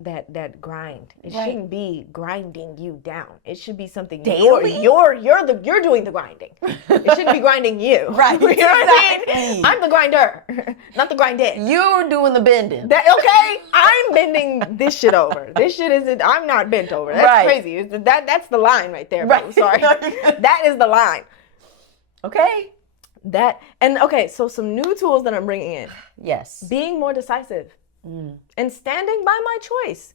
grind. It Right. shouldn't be grinding you down. It should be something Daily? you're doing the grinding. It shouldn't be grinding you. Right. You know what I mean? Exactly. I'm the grinder, not the grinded. You're doing the bending. Okay? I'm bending this shit over. This shit isn't. I'm not bent over. That's Right. crazy. That's the line right there. Right. Bro. Sorry. That is the line. Okay. Okay. So some new tools that I'm bringing in. Yes. Being more decisive. And standing by my choice.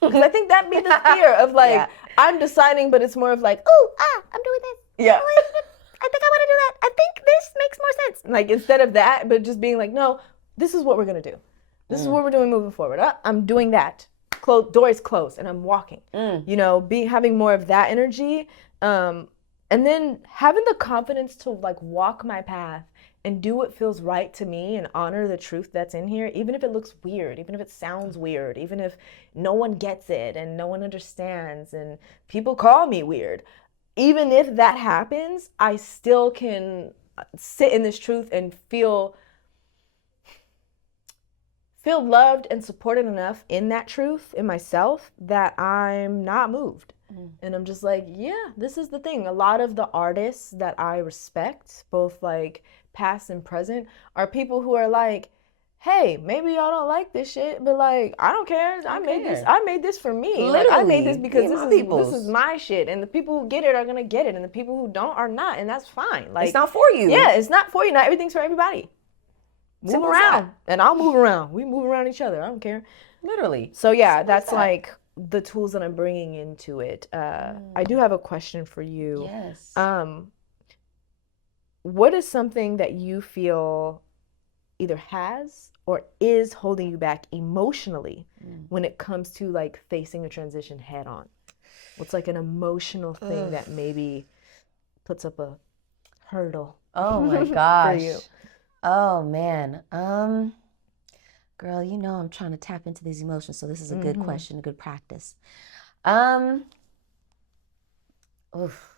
Because I think that'd be the fear of like, Yeah. I'm deciding, but it's more of like, I'm doing this. Yeah. I think I want to do that. I think this makes more sense. Like instead of that, but just being like, no, this is what we're gonna do. This is what we're doing moving forward. I'm doing that. Door is closed, and I'm walking. Having more of that energy, and then having the confidence to like walk my path and do what feels right to me and honor the truth that's in here, even if it looks weird, even if it sounds weird, even if no one gets it and no one understands and people call me weird. Even if that happens, I still can sit in this truth and feel loved and supported enough in that truth in myself that I'm not moved. And I'm just like, yeah, this is the thing. A lot of the artists that I respect, both like past and present, are people who are like, hey, maybe y'all don't like this shit, but like, I don't care. I made this for me. Like, I made this because this is my shit. And the people who get it are gonna get it. And the people who don't are not. And that's fine. Like, It's not for you. Yeah, it's not for you. Not everything's for everybody. Move around. And I'll move around. We move around each other. I don't care. Literally. So yeah, that's like the tools that I'm bringing into it. I do have a question for you. Yes. What is something that you feel either has or is holding you back emotionally when it comes to like facing a transition head on? What's like an emotional thing that maybe puts up a hurdle? Oh my gosh. For you? Oh man. Girl, I'm trying to tap into these emotions, so this is a good question, a good practice. Oof.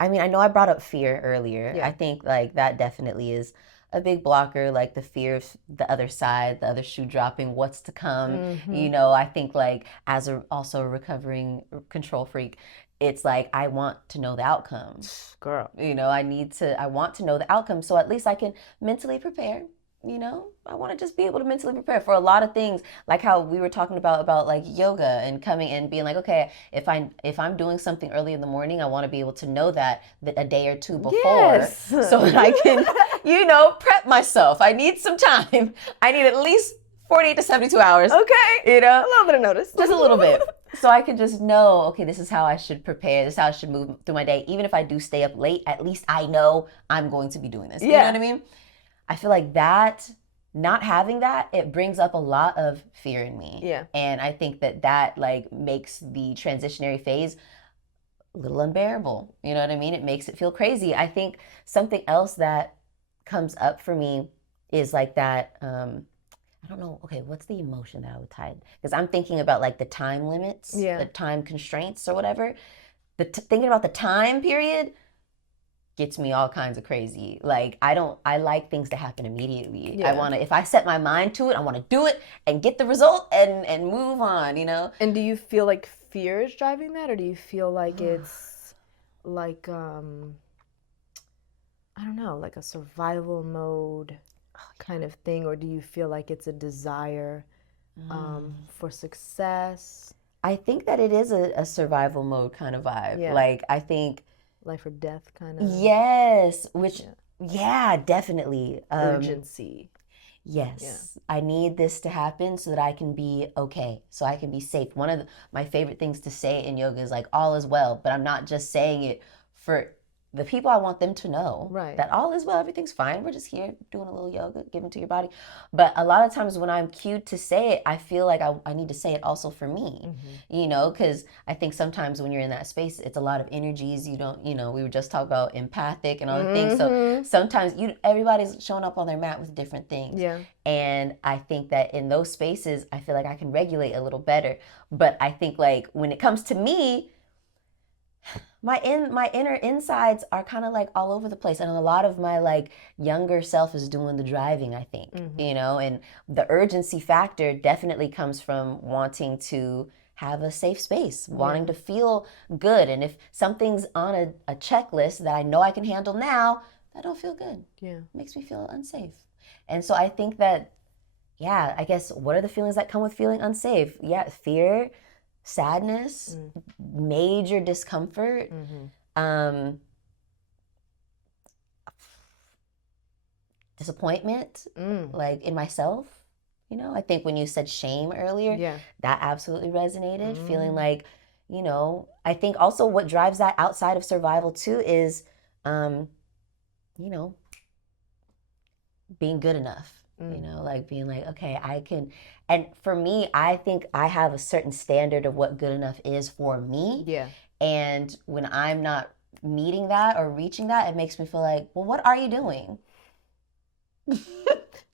I mean, I know I brought up fear earlier. Yeah. I think like that definitely is a big blocker, like the fear of the other side, the other shoe dropping, what's to come. I think like as also a recovering control freak, it's like I want to know the outcome. Girl. I want to know the outcome so at least I can mentally prepare. I want to just be able to mentally prepare for a lot of things, like how we were talking about like yoga and coming and being like, okay, if I'm doing something early in the morning, I want to be able to know that a day or two before, so that I can, prep myself. I need some time. I need at least 48 to 72 hours. Okay. A little bit of notice. Just a little bit. So I can just know, okay, this is how I should prepare. This is how I should move through my day. Even if I do stay up late, at least I know I'm going to be doing this. You know what I mean? I feel like that, not having that, it brings up a lot of fear in me. Yeah. And I think that like makes the transitionary phase a little unbearable. You know what I mean? It makes it feel crazy. I think something else that comes up for me is like that, I don't know, okay, what's the emotion that I would tie? Because I'm thinking about like the time limits, the time constraints or whatever. Thinking about the time period gets me all kinds of crazy. Like I like things to happen immediately. Yeah. If I set my mind to it, I want to do it and get the result and move on, And do you feel like fear is driving that, or do you feel like it's like I don't know, like a survival mode kind of thing, or do you feel like it's a desire for success? I think that it is a survival mode kind of vibe. Yeah. Like I think Life or death kind of. yes, which Yeah, definitely. urgency. Yeah. Yes, I need this to happen so that I can be okay, so I can be safe. My favorite things to say in yoga is like all is well, but I'm not just saying it for the people. I want them to know Right. that all is well, everything's fine. We're just here doing a little yoga, giving to your body. But a lot of times when I'm cued to say it, I feel like I need to say it also for me, because I think sometimes when you're in that space, it's a lot of energies. You don't, we were just talking about empathic and all the things. So sometimes everybody's showing up on their mat with different things. Yeah. And I think that in those spaces, I feel like I can regulate a little better. But I think like when it comes to me, my inner insides are kind of like all over the place, and a lot of my like younger self is doing the driving, I think. And the urgency factor definitely comes from wanting to have a safe space, wanting to feel good. And if something's on a checklist that I know I can handle now, that don't feel good. Yeah. It makes me feel unsafe. And so I think that, yeah, I guess what are the feelings that come with feeling unsafe? Yeah, fear, sadness, major discomfort, disappointment, like in myself. I think when you said shame earlier, that absolutely resonated. Feeling like, I think also what drives that outside of survival too is, being good enough. Like being like, okay, I can. And for me, I think I have a certain standard of what good enough is for me. Yeah. And when I'm not meeting that or reaching that, it makes me feel like, well, what are you doing?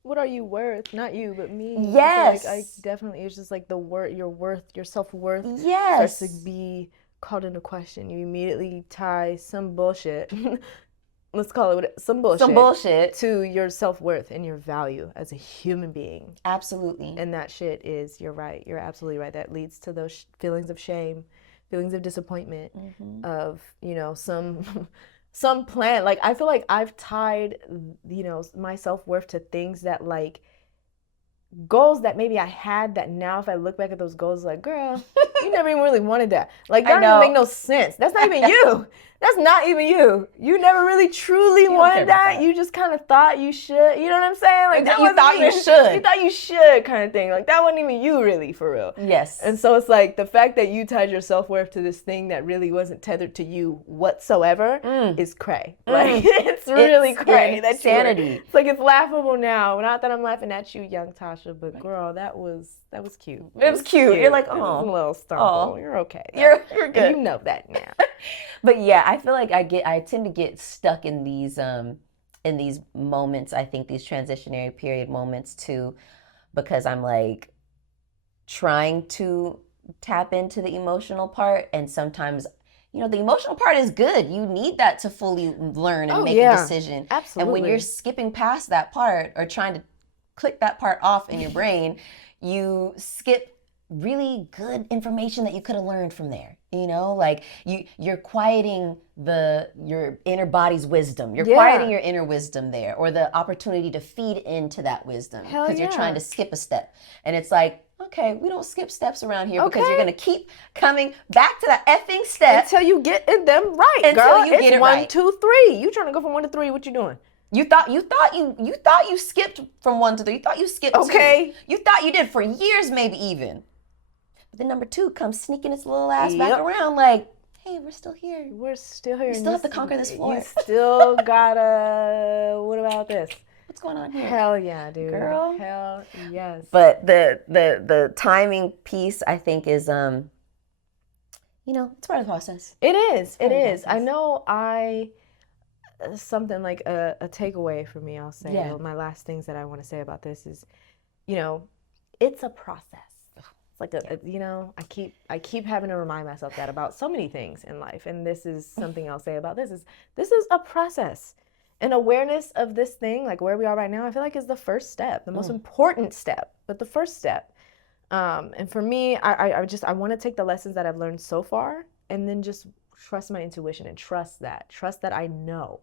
What are you worth? Not you, but me. Yes. I definitely, it's just like your self-worth Yes. starts to be called into question. You immediately tie some bullshit, let's call it some bullshit to your self-worth and your value as a human being. Absolutely. And that shit is, you're right. You're absolutely right. That leads to those feelings of shame, feelings of disappointment, of, some plan. Like, I feel like I've tied, my self-worth to things that, like, goals that maybe I had, that now if I look back at those goals, like, girl, you never even really wanted that. Like, that doesn't make no sense. That's not even you. That's not even you. You never really truly wanted that. You just kind of thought you should. You know what I'm saying? Like, that you thought you should. You thought you should kind of thing. Like, that wasn't even you really, for real. Yes. And so it's like the fact that you tied your self-worth to this thing that really wasn't tethered to you whatsoever is cray. Like, it's really cray. That's insanity. It's like, it's laughable now. Not that I'm laughing at you, young Tasha, but girl, that was cute. It was cute. You're like, oh, it was a little stumble. You're okay. You're good. And you know that now. But yeah, I feel like I tend to get stuck in these moments. I think these transitionary period moments too, because I'm like trying to tap into the emotional part, and sometimes the emotional part is good. You need that to fully learn and make a decision. Absolutely. And when you're skipping past that part or trying to click that part off in your brain, you skip really good information that you could have learned from there. Like you're quieting your inner body's wisdom. You're quieting your inner wisdom there, or the opportunity to feed into that wisdom, because you're trying to skip a step. And it's like, okay, we don't skip steps around here, because you're gonna keep coming back to that effing step until you get them right. Until girl, you get it right. 1, 2, 3. You trying to go from 1 to 3? What you doing? You thought you skipped from 1 to 3. You thought you skipped 2. You thought you did for years, maybe even. But then number 2 comes sneaking its little ass back around, like, hey, we're still here. We're still here. You still have to conquer this floor. You still gotta. What about this? What's going on here? Hell yeah, dude. Girl. Hell yes. But the timing piece, I think, is it's part of the process. It is. It is. I know. Something like a takeaway for me, I'll say. Yeah. My last things that I want to say about this is, it's a process. It's like I keep having to remind myself that about so many things in life, and this is something I'll say about this is a process. An awareness of this thing, like where we are right now, I feel like is the first step, the most important step, but the first step. And for me, I want to take the lessons that I've learned so far, and then just trust my intuition and trust that I know.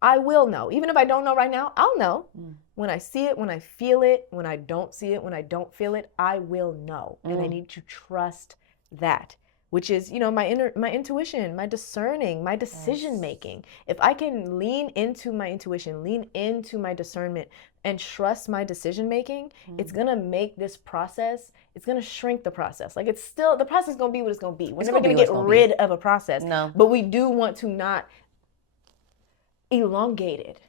I will know. Even if I don't know right now, I'll know. When I see it, when I feel it, when I don't see it, when I don't feel it, I will know. And I need to trust that. which is, my intuition, my discerning, my decision making. If I can lean into my intuition, lean into my discernment, and trust my decision making, it's gonna make this process, it's gonna shrink the process. Like, it's still, the process is gonna be what it's gonna be. We're never gonna get rid of a process. No. But we do want to not elongate it.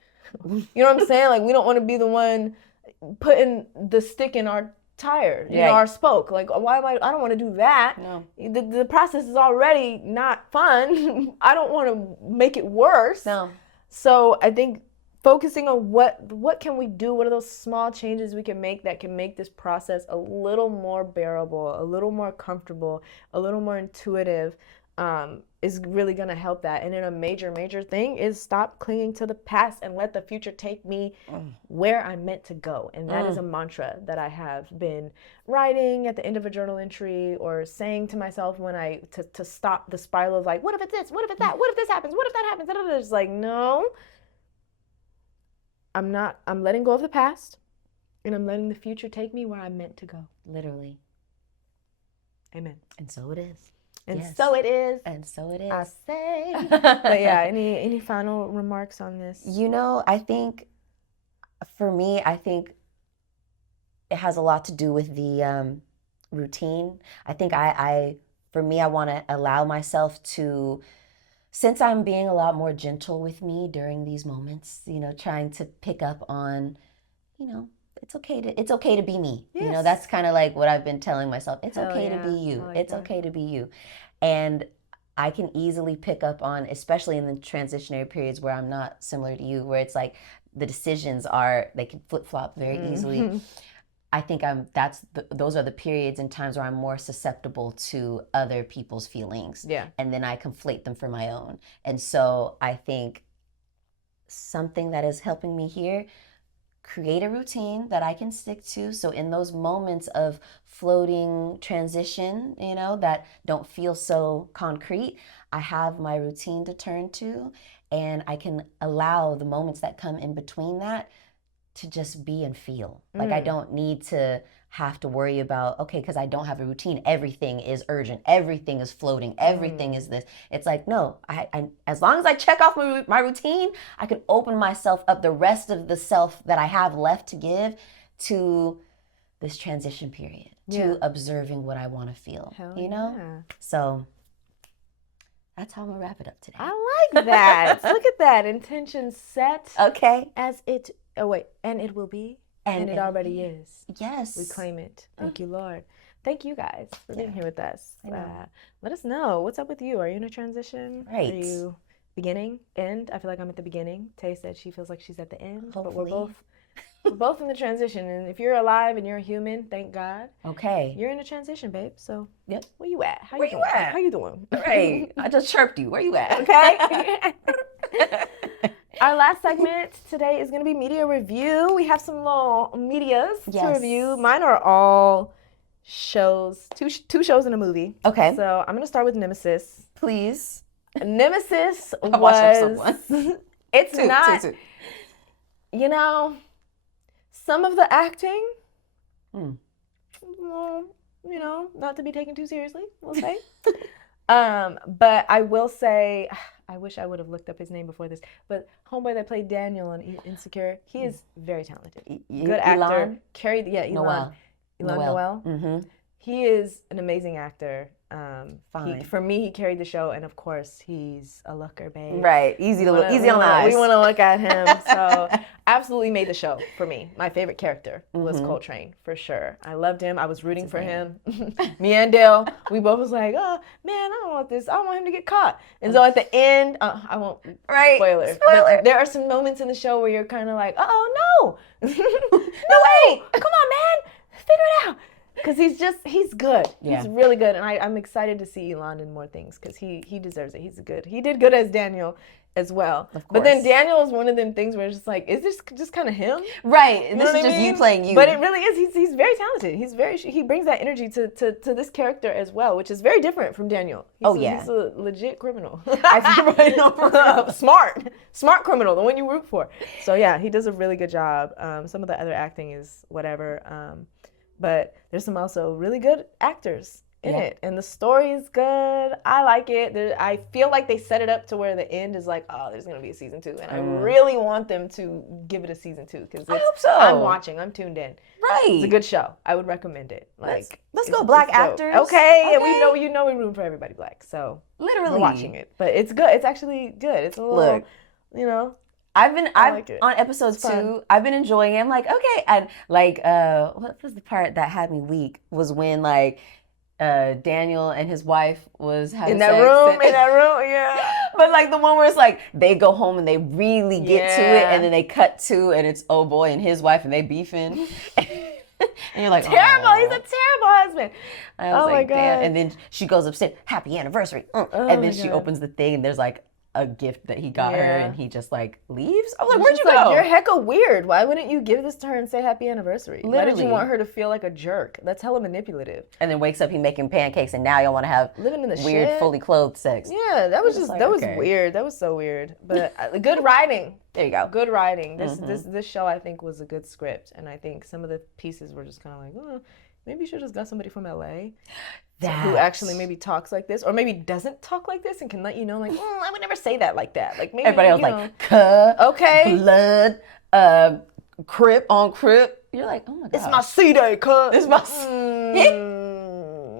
You know what I'm saying? Like, we don't want to be the one putting the stick in our tire, our spoke. Like, I don't want to do that. No. The process is already not fun. I don't want to make it worse. No. So I think focusing on what can we do? What are those small changes we can make that can make this process a little more bearable, a little more comfortable, a little more intuitive, is really going to help that. And then a major thing is stop clinging to the past and let the future take me where I'm meant to go. And that is a mantra that I have been writing at the end of a journal entry, or saying to myself when to stop the spiral of like, what if it's this? What if it's that? What if this happens? What if that happens? It's like, no, I'm letting go of the past, and I'm letting the future take me where I'm meant to go. Literally. Amen. And so it is. And so it is. And so it is. I say. But yeah, any final remarks on this? I think for me, it has a lot to do with the routine. I think for me, I want to allow myself to, since I'm being a lot more gentle with me during these moments, trying to pick up on, it's okay to be me. Yes. That's kind of like what I've been telling myself. It's okay to be you. It's that. Okay to be you. And I can easily pick up on, especially in the transitionary periods where I'm not similar to you, where it's like the decisions they can flip-flop very easily. I think those are the periods and times where I'm more susceptible to other people's feelings. Yeah. And then I conflate them for my own. And so I think something that is helping me here, create a routine that I can stick to. So in those moments of floating transition, that don't feel so concrete, I have my routine to turn to, and I can allow the moments that come in between that to just be and feel. Like, I don't need to have to worry about, okay, because I don't have a routine, everything is urgent, everything is floating, everything is this. It's like, no, I as long as I check off my routine, I can open myself up, the rest of the self that I have left to give, to this transition period, to observing what I want to feel. So that's how I'm gonna wrap it up today. I like that. Look at that. Intention set. Okay. And it will be. And it already is. Yes. We claim it. Thank you, Lord. Thank you guys for being here with us. Let us know. What's up with you? Are you in a transition? Right. Are you beginning, end? I feel like I'm at the beginning. Tay said she feels like she's at the end. Hopefully. But we're both in the transition. And if you're alive and you're a human, thank God. Okay. You're in a transition, babe. So yep. Where you at? Where you at? How you doing? Right. I just chirped you. Where you at? Okay. Our last segment today is going to be media review. We have some little medias to review. Mine are all shows, two shows and a movie. Okay. So I'm going to start with Nemesis. Please. Nemesis was... It's not... Some of the acting, well, not to be taken too seriously, we'll say. But I will say... I wish I would have looked up his name before this, but homeboy that played Daniel in Insecure, he is very talented. Good actor. Elon Noel. Mm-hmm. He is an amazing actor. Fine. For me, he carried the show, and of course, he's a looker, babe. Right, easy on the eyes. We want to look at him. So, absolutely made the show for me. My favorite character was Coltrane, for sure. I loved him. I was rooting for him. Me and Dale, we both was like, oh man, I don't want this. I don't want him to get caught. And so at the end, I won't. Right. Spoiler. There are some moments in the show where you're kind of like, oh no, no way, come on, man, figure it out. Because he's good. Yeah. He's really good. And I'm excited to see Elon in more things because he deserves it. He did good as Daniel as well. Of course. But then Daniel is one of them things where it's just like, is this just kind of him? Right. This is just you playing you. But it really is. He's very talented. He brings that energy to this character as well, which is very different from Daniel. He's a legit criminal. Smart criminal, the one you root for. So yeah, he does a really good job. Some of the other acting is whatever. But there's some also really good actors in it, and the story's good. I like it. I feel like they set it up to where the end is like, oh, there's gonna be a season 2, and I really want them to give it a season 2 because I hope so. I'm watching. I'm tuned in. Right. It's a good show. I would recommend it. Like, let's go, black actors. Okay, and we know we room for everybody black. So literally we're watching it, but it's good. It's actually good. It's a little, you know. I've on episode 2. I've been enjoying it. I'm like, okay, and like, what was the part that had me weak was when like Daniel and his wife was having in that sex room, yeah. But like the one where it's like they go home and they really get to it, and then they cut to and it's oh boy and his wife and they beefing, and you're like, terrible. Oh. He's a terrible husband. I was like, my God. Damn. And then she goes upstairs, happy anniversary, and then she opens the thing and there's like a gift that he got her, and he just like leaves. I was like, where'd you go? You're hecka weird. Why wouldn't you give this to her and say happy anniversary? Literally. Why did you want her to feel like a jerk? That's hella manipulative. And then wakes up, he making pancakes, and now y'all want to have living in the weird, shit. fully clothed sex. Yeah, that was just like, that was weird. That was so weird. But good writing. There you go. Good writing. This show I think was a good script, and I think some of the pieces were just kind of like, oh, maybe you should have just got somebody from LA. Who actually maybe talks like this, or maybe doesn't talk like this, and can let you know, like, I would never say that like that. Like maybe everybody else like, okay, blood, crip on crip. You're like, oh my God, it's my C-Day, cuz. It's my.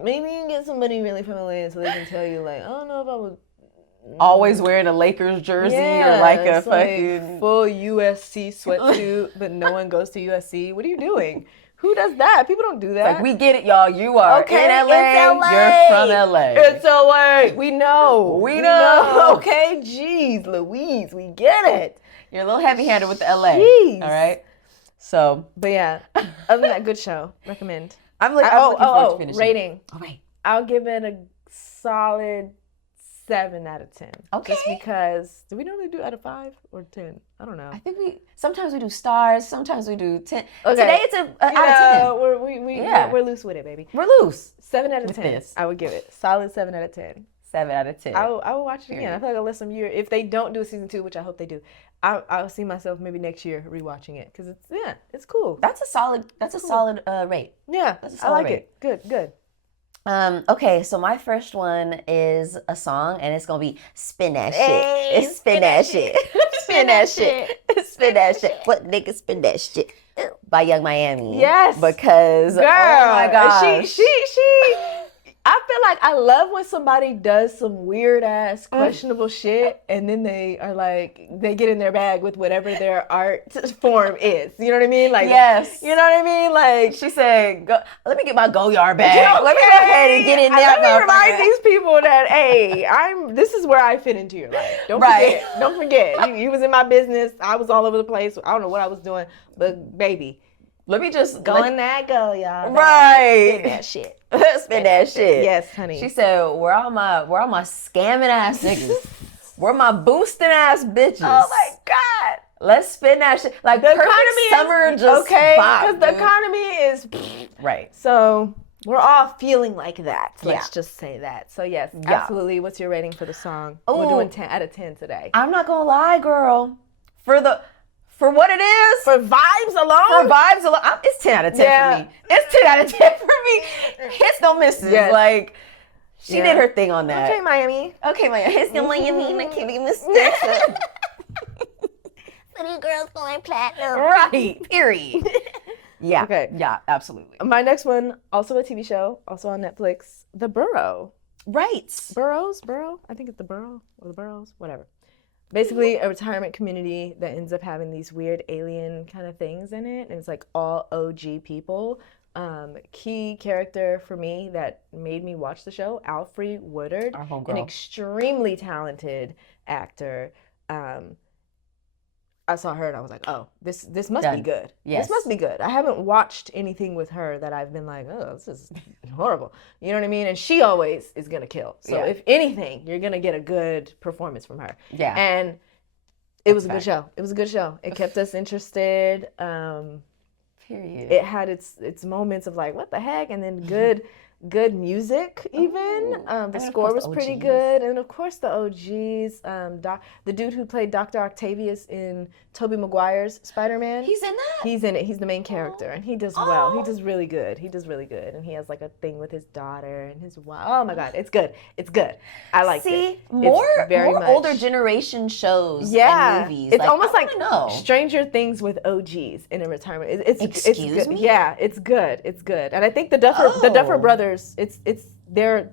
Maybe you can get somebody really from LA so they can tell you, like, I don't know if I was always wearing a Lakers jersey or like a fucking like full USC sweatsuit, but no one goes to USC. What are you doing? Who does that? People don't do that. It's like, we get it, y'all. You are in LA. You're from LA. It's LA. We know. We know. Okay, jeez, Louise, we get it. You're a little heavy-handed with the LA. Jeez. All right. So, but yeah, other than that, good show. Recommend. I'm looking forward to finishing. Rating. Oh wait. I'll give it a solid 7 out of 10. Okay. Just because, do we normally do out of 5 or 10? I don't know. I think sometimes we do stars, sometimes we do 10. Okay. Today it's out of 10. We're loose with it, baby. We're loose. 7 out of 10. I would give it. Solid 7 out of 10. 7 out of 10. I will watch it again. I feel like I'll let some year. If they don't do a season 2, which I hope they do, I'll see myself maybe next year rewatching it because it's cool. That's a solid rate. Yeah, that's a solid rate. It. Good. Okay, so my first one is a song, and it's gonna be "Spin That Shit." Spin that shit. Spin that shit. Spin that shit. What nigga spin that shit? By Young Miami. Yes. Because girl, oh my gosh, she. I feel like I love when somebody does some weird ass questionable shit, and then they are like they get in their bag with whatever their art form is. You know what I mean? Like yes. You know what I mean? Like she said, let me get my Goyard bag. Let me go ahead and get in there. Let me remind these people that hey, this is where I fit into your life. Don't forget. You was in my business. I was all over the place. I don't know what I was doing, but baby. Let me just go in that go, y'all. Right. Spin that shit. Spin that shit. Yes, honey. She said, where all my scamming ass niggas? Where my boosting ass bitches? Oh my God. Let's spin that shit. Like the economy summer just okay, because the economy is right. So we're all feeling like that. Let's just say that. So yes, absolutely. What's your rating for the song? Ooh. We're doing 10 out of 10 today. I'm not gonna lie, girl. For what it is. For vibes alone? It's 10 out of 10 for me. It's 10 out of 10 for me. Hits no misses. Yes. Like, she did her thing on that. Okay, Miami. Hits no Miami. I can't be mistaken. City girls going platinum. Right. Period. Yeah. Okay. Yeah, absolutely. My next one, also a TV show, also on Netflix, The Burrow. Right. Borough? I think it's The Burrow or The Burrows, whatever. Basically, a retirement community that ends up having these weird alien kind of things in it. And it's like all OG people. Key character for me that made me watch the show, Alfre Woodard. Our homegirl. An extremely talented actor. I saw her and I was like, oh, this must be good. Yes. This must be good. I haven't watched anything with her that I've been like, oh, this is horrible. You know what I mean? And she always is going to kill. So if anything, you're going to get a good performance from her. Yeah. And it was a good show. It was a good show. It kept us interested. Period. It had its moments of like, what the heck? And then good good music even. Ooh. The And of score course the was pretty OGs. good. And of course the OGs. The dude who played Dr. Octavius in Tobey Maguire's Spider-Man. He's in that? He's in it. He's the main Oh. character, and he does well. He Oh. does really good. He does really good, and he has like a thing with his daughter and his wife. Oh my God, it's good. It's good. I liked it. See, It's very more much older generation shows yeah. and movies. It's Like, almost I like wanna know. Stranger Things with OGs in a retirement. It's Excuse good. me? Yeah, it's good. It's good. And I think the Duffer Oh. brothers. They're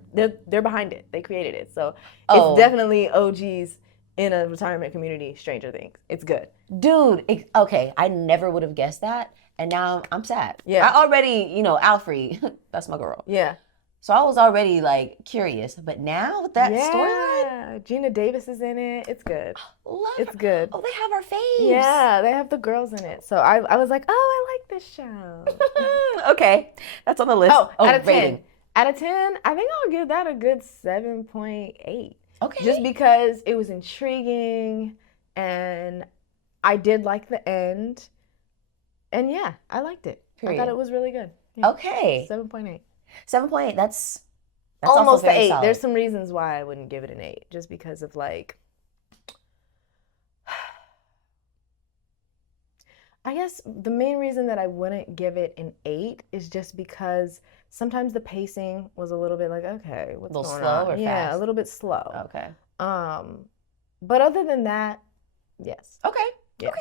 behind it. They created it, so it's Oh. definitely OGs in a retirement community. Stranger Things. It's good. Dude, okay, I never would have guessed that, and now I'm sad. Yeah. I already, Alfre, that's my girl. Yeah. So I was already like curious, but now with that storyline, Yeah, Gina Davis is in it. It's good. love It's her. good. Oh, they have our faves. Yeah, they have the girls in it. So I was like, oh, I like this show. Okay, that's on the list. Oh, out of rating. 10. Out of 10, I think I'll give that a good 7.8. Okay. Just because it was intriguing and I did like the end. And yeah, I liked it. Period. I thought it was really good. Yeah. Okay. 7.8. 7.8. That's Almost also very an 8. solid. There's some reasons why I wouldn't give it an 8. Just because of like, I guess the main reason that I wouldn't give it an 8 is just because sometimes the pacing was a little bit like, okay, what's a little going slow on? or Yeah, fast? a little bit slow. Okay. But other than that, yes. Okay. Yeah. Okay.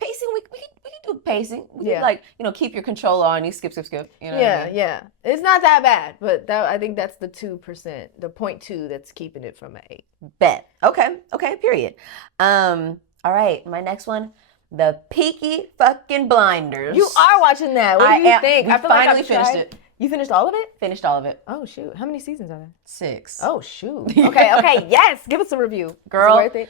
Pacing, we can do pacing. We Yeah. can like, keep your controller on. You skip. You know what Yeah, I mean? yeah. It's not that bad, but I think that's the 2%, the 0.2 that's keeping it from an 8. Bet. Okay, period. All right, my next one, the Peaky fucking Blinders. You are watching that. What do you think? We I feel like finally I've finished tried- it. You finished all of it? Finished all of it. Oh shoot. How many seasons are there? 6. Oh shoot. Okay, yes. Give us a review. Girl. Is it worth it?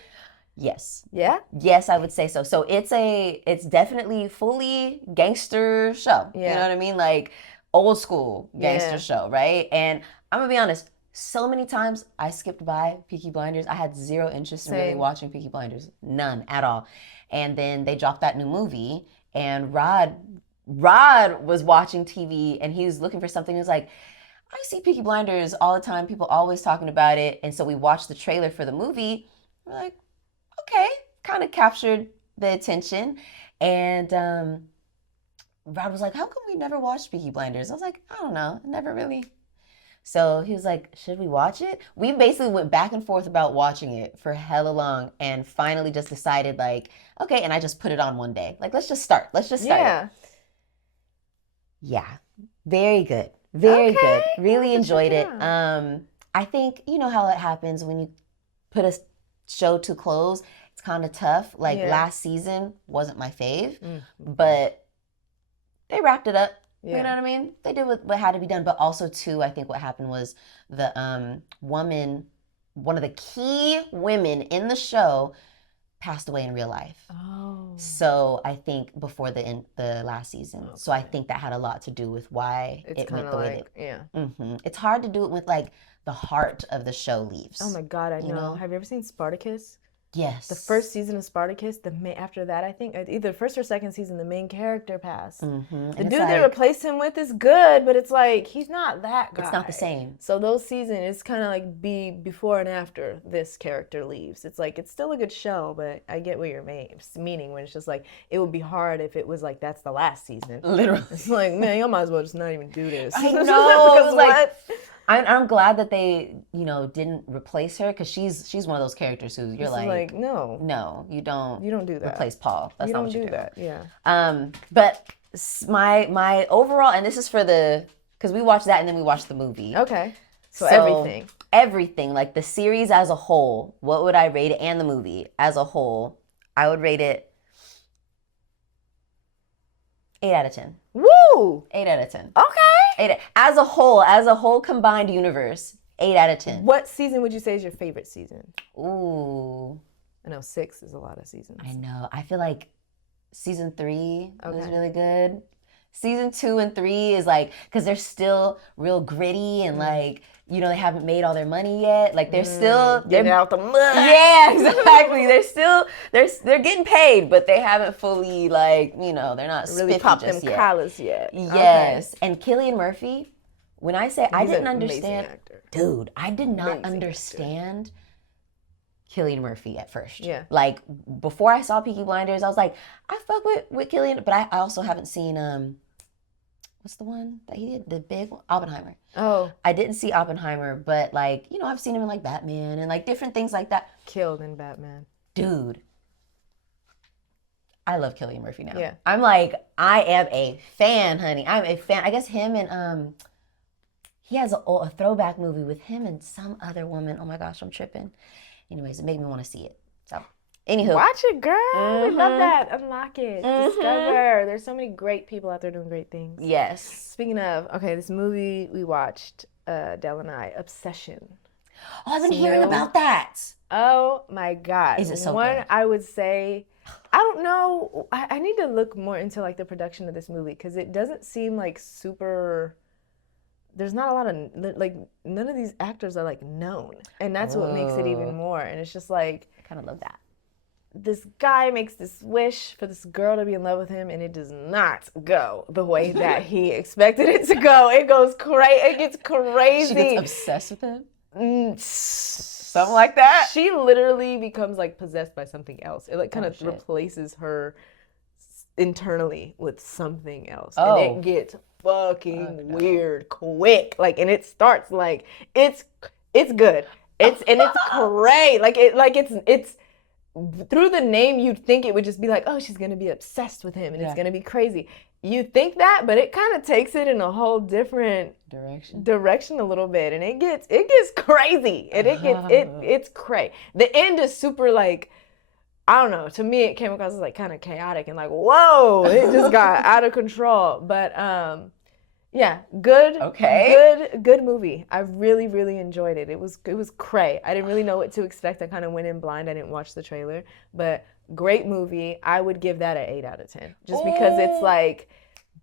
Yes. Yeah? Yes, I would say so. So it's definitely fully gangster show. Yeah. You know what I mean? Like old school gangster Yeah. show, right? And I'm gonna be honest, so many times I skipped by Peaky Blinders. I had zero interest in really Same. watching Peaky Blinders. None at all. And then they dropped that new movie and Rod was watching TV and he was looking for something. He was like, I see Peaky Blinders all the time. People always talking about it. And so we watched the trailer for the movie. We're like, okay, kind of captured the attention. And Rod was like, how come we never watched Peaky Blinders? I was like, I don't know, never really. So he was like, should we watch it? We basically went back and forth about watching it for hella long and finally just decided like, okay, and I just put it on one day. Like, let's just start. Let's just start. Yeah. Yeah, very good. Very Okay, good. I'll Really have to check enjoyed it it. out. I think you know how it happens when you put a show to close. It's kind of tough. Like Yeah. last season wasn't my fave, Mm. but they wrapped it up. Yeah. You know what I mean? They did what had to be done. But also too, I think what happened was the woman, one of the key women in the show, passed away in real life. Oh. So I think before the last season. So I Okay. think that had a lot to do with why It's it kind went of the way like, yeah. It's hard to do it with like the heart of the show leaves. Oh my God, I You know. know? Have you ever seen Spartacus? Yes. The first season of Spartacus, after that, I think, either first or second season, the main character passed. Mm-hmm. The dude they replaced him with is good, but it's like, he's not that guy. It's not the same. So those seasons, it's kind of like before and after this character leaves. It's like, it's still a good show, but I get what you're meaning when it's just like, it would be hard if it was like, that's the last season. Literally. It's like, man, you might as well just not even do this. I know. Because Like, what? I'm glad that they, didn't replace her because she's one of those characters who you're It's like, no, you don't do that. replace Paul. That's You not don't what you do do. that. Yeah. But my overall, and this is for because we watched that and then we watched the movie. Okay. So Everything, like the series as a whole, what would I rate it? And the movie as a whole, I would rate it 8 out of 10. Woo! 8 out of 10. Okay. As a whole combined universe, 8 out of 10. What season would you say is your favorite season? Ooh, I know 6 is a lot of seasons. I know. I feel like season 3 was Okay. really good. Season 2 and 3 is like, because they're still real gritty and like, they haven't made all their money yet. Like they're still Getting out the mud. Yeah, exactly. They're getting paid, but they haven't fully like, they're not Really spiffy popped just them yet. collars yet. Yes. And Cillian Murphy When I say I He's didn't an amazing understand, actor. dude, I did not Amazing actor. understand Cillian Murphy at first. Yeah. Like before I saw Peaky Blinders, I was like, I fuck with Cillian, but I also haven't seen what's the one that he did? The big one? Oppenheimer. Oh, I didn't see Oppenheimer, but like, you know, I've seen him in like Batman and like different things like that. killed in Batman. Dude, I love Cillian Murphy now. Yeah. I'm like, I am a fan, honey. I'm a fan. I guess him and he has a throwback movie with him and some other woman. Oh my gosh, I'm tripping. Anyways, it made me want to see it. So, anywho. Watch it, girl. We love that. Unlock it. Discover. There's so many great people out there doing great things. Yes. Speaking of, okay, this movie we watched, Dell and I, Obsession. Oh, I've been hearing about that. Oh my God. Is it so One, good? I would say, I don't know. I need to look more into like the production of this movie because it doesn't seem like super. There's not a lot of like none of these actors are like known, and that's what makes it even more. And it's just like I kind of love that. this guy makes this wish for this girl to be in love with him, and it does not go the way that he expected it to go. It goes crazy. It gets crazy. She gets obsessed with him. Something like that. She literally becomes like possessed by something else. It like kind of replaces her internally with something else, and it gets fucking weird quick. Like, and it starts like it's good. It's crazy. It's through the name you'd think it would just be like, oh, she's gonna be obsessed with him and it's gonna be crazy. You think that, but it kind of takes it in a whole different direction a little bit, and it gets crazy, and it's crazy. The end is super like, I don't know. To me, it came across as like kind of chaotic and like, whoa, it just got out of control. But yeah, good. Okay. Good movie. I really, really enjoyed it. It was cray. I didn't really know what to expect. I kind of went in blind. I didn't watch the trailer, but great movie. I would give that an 8 out of 10, just because it's like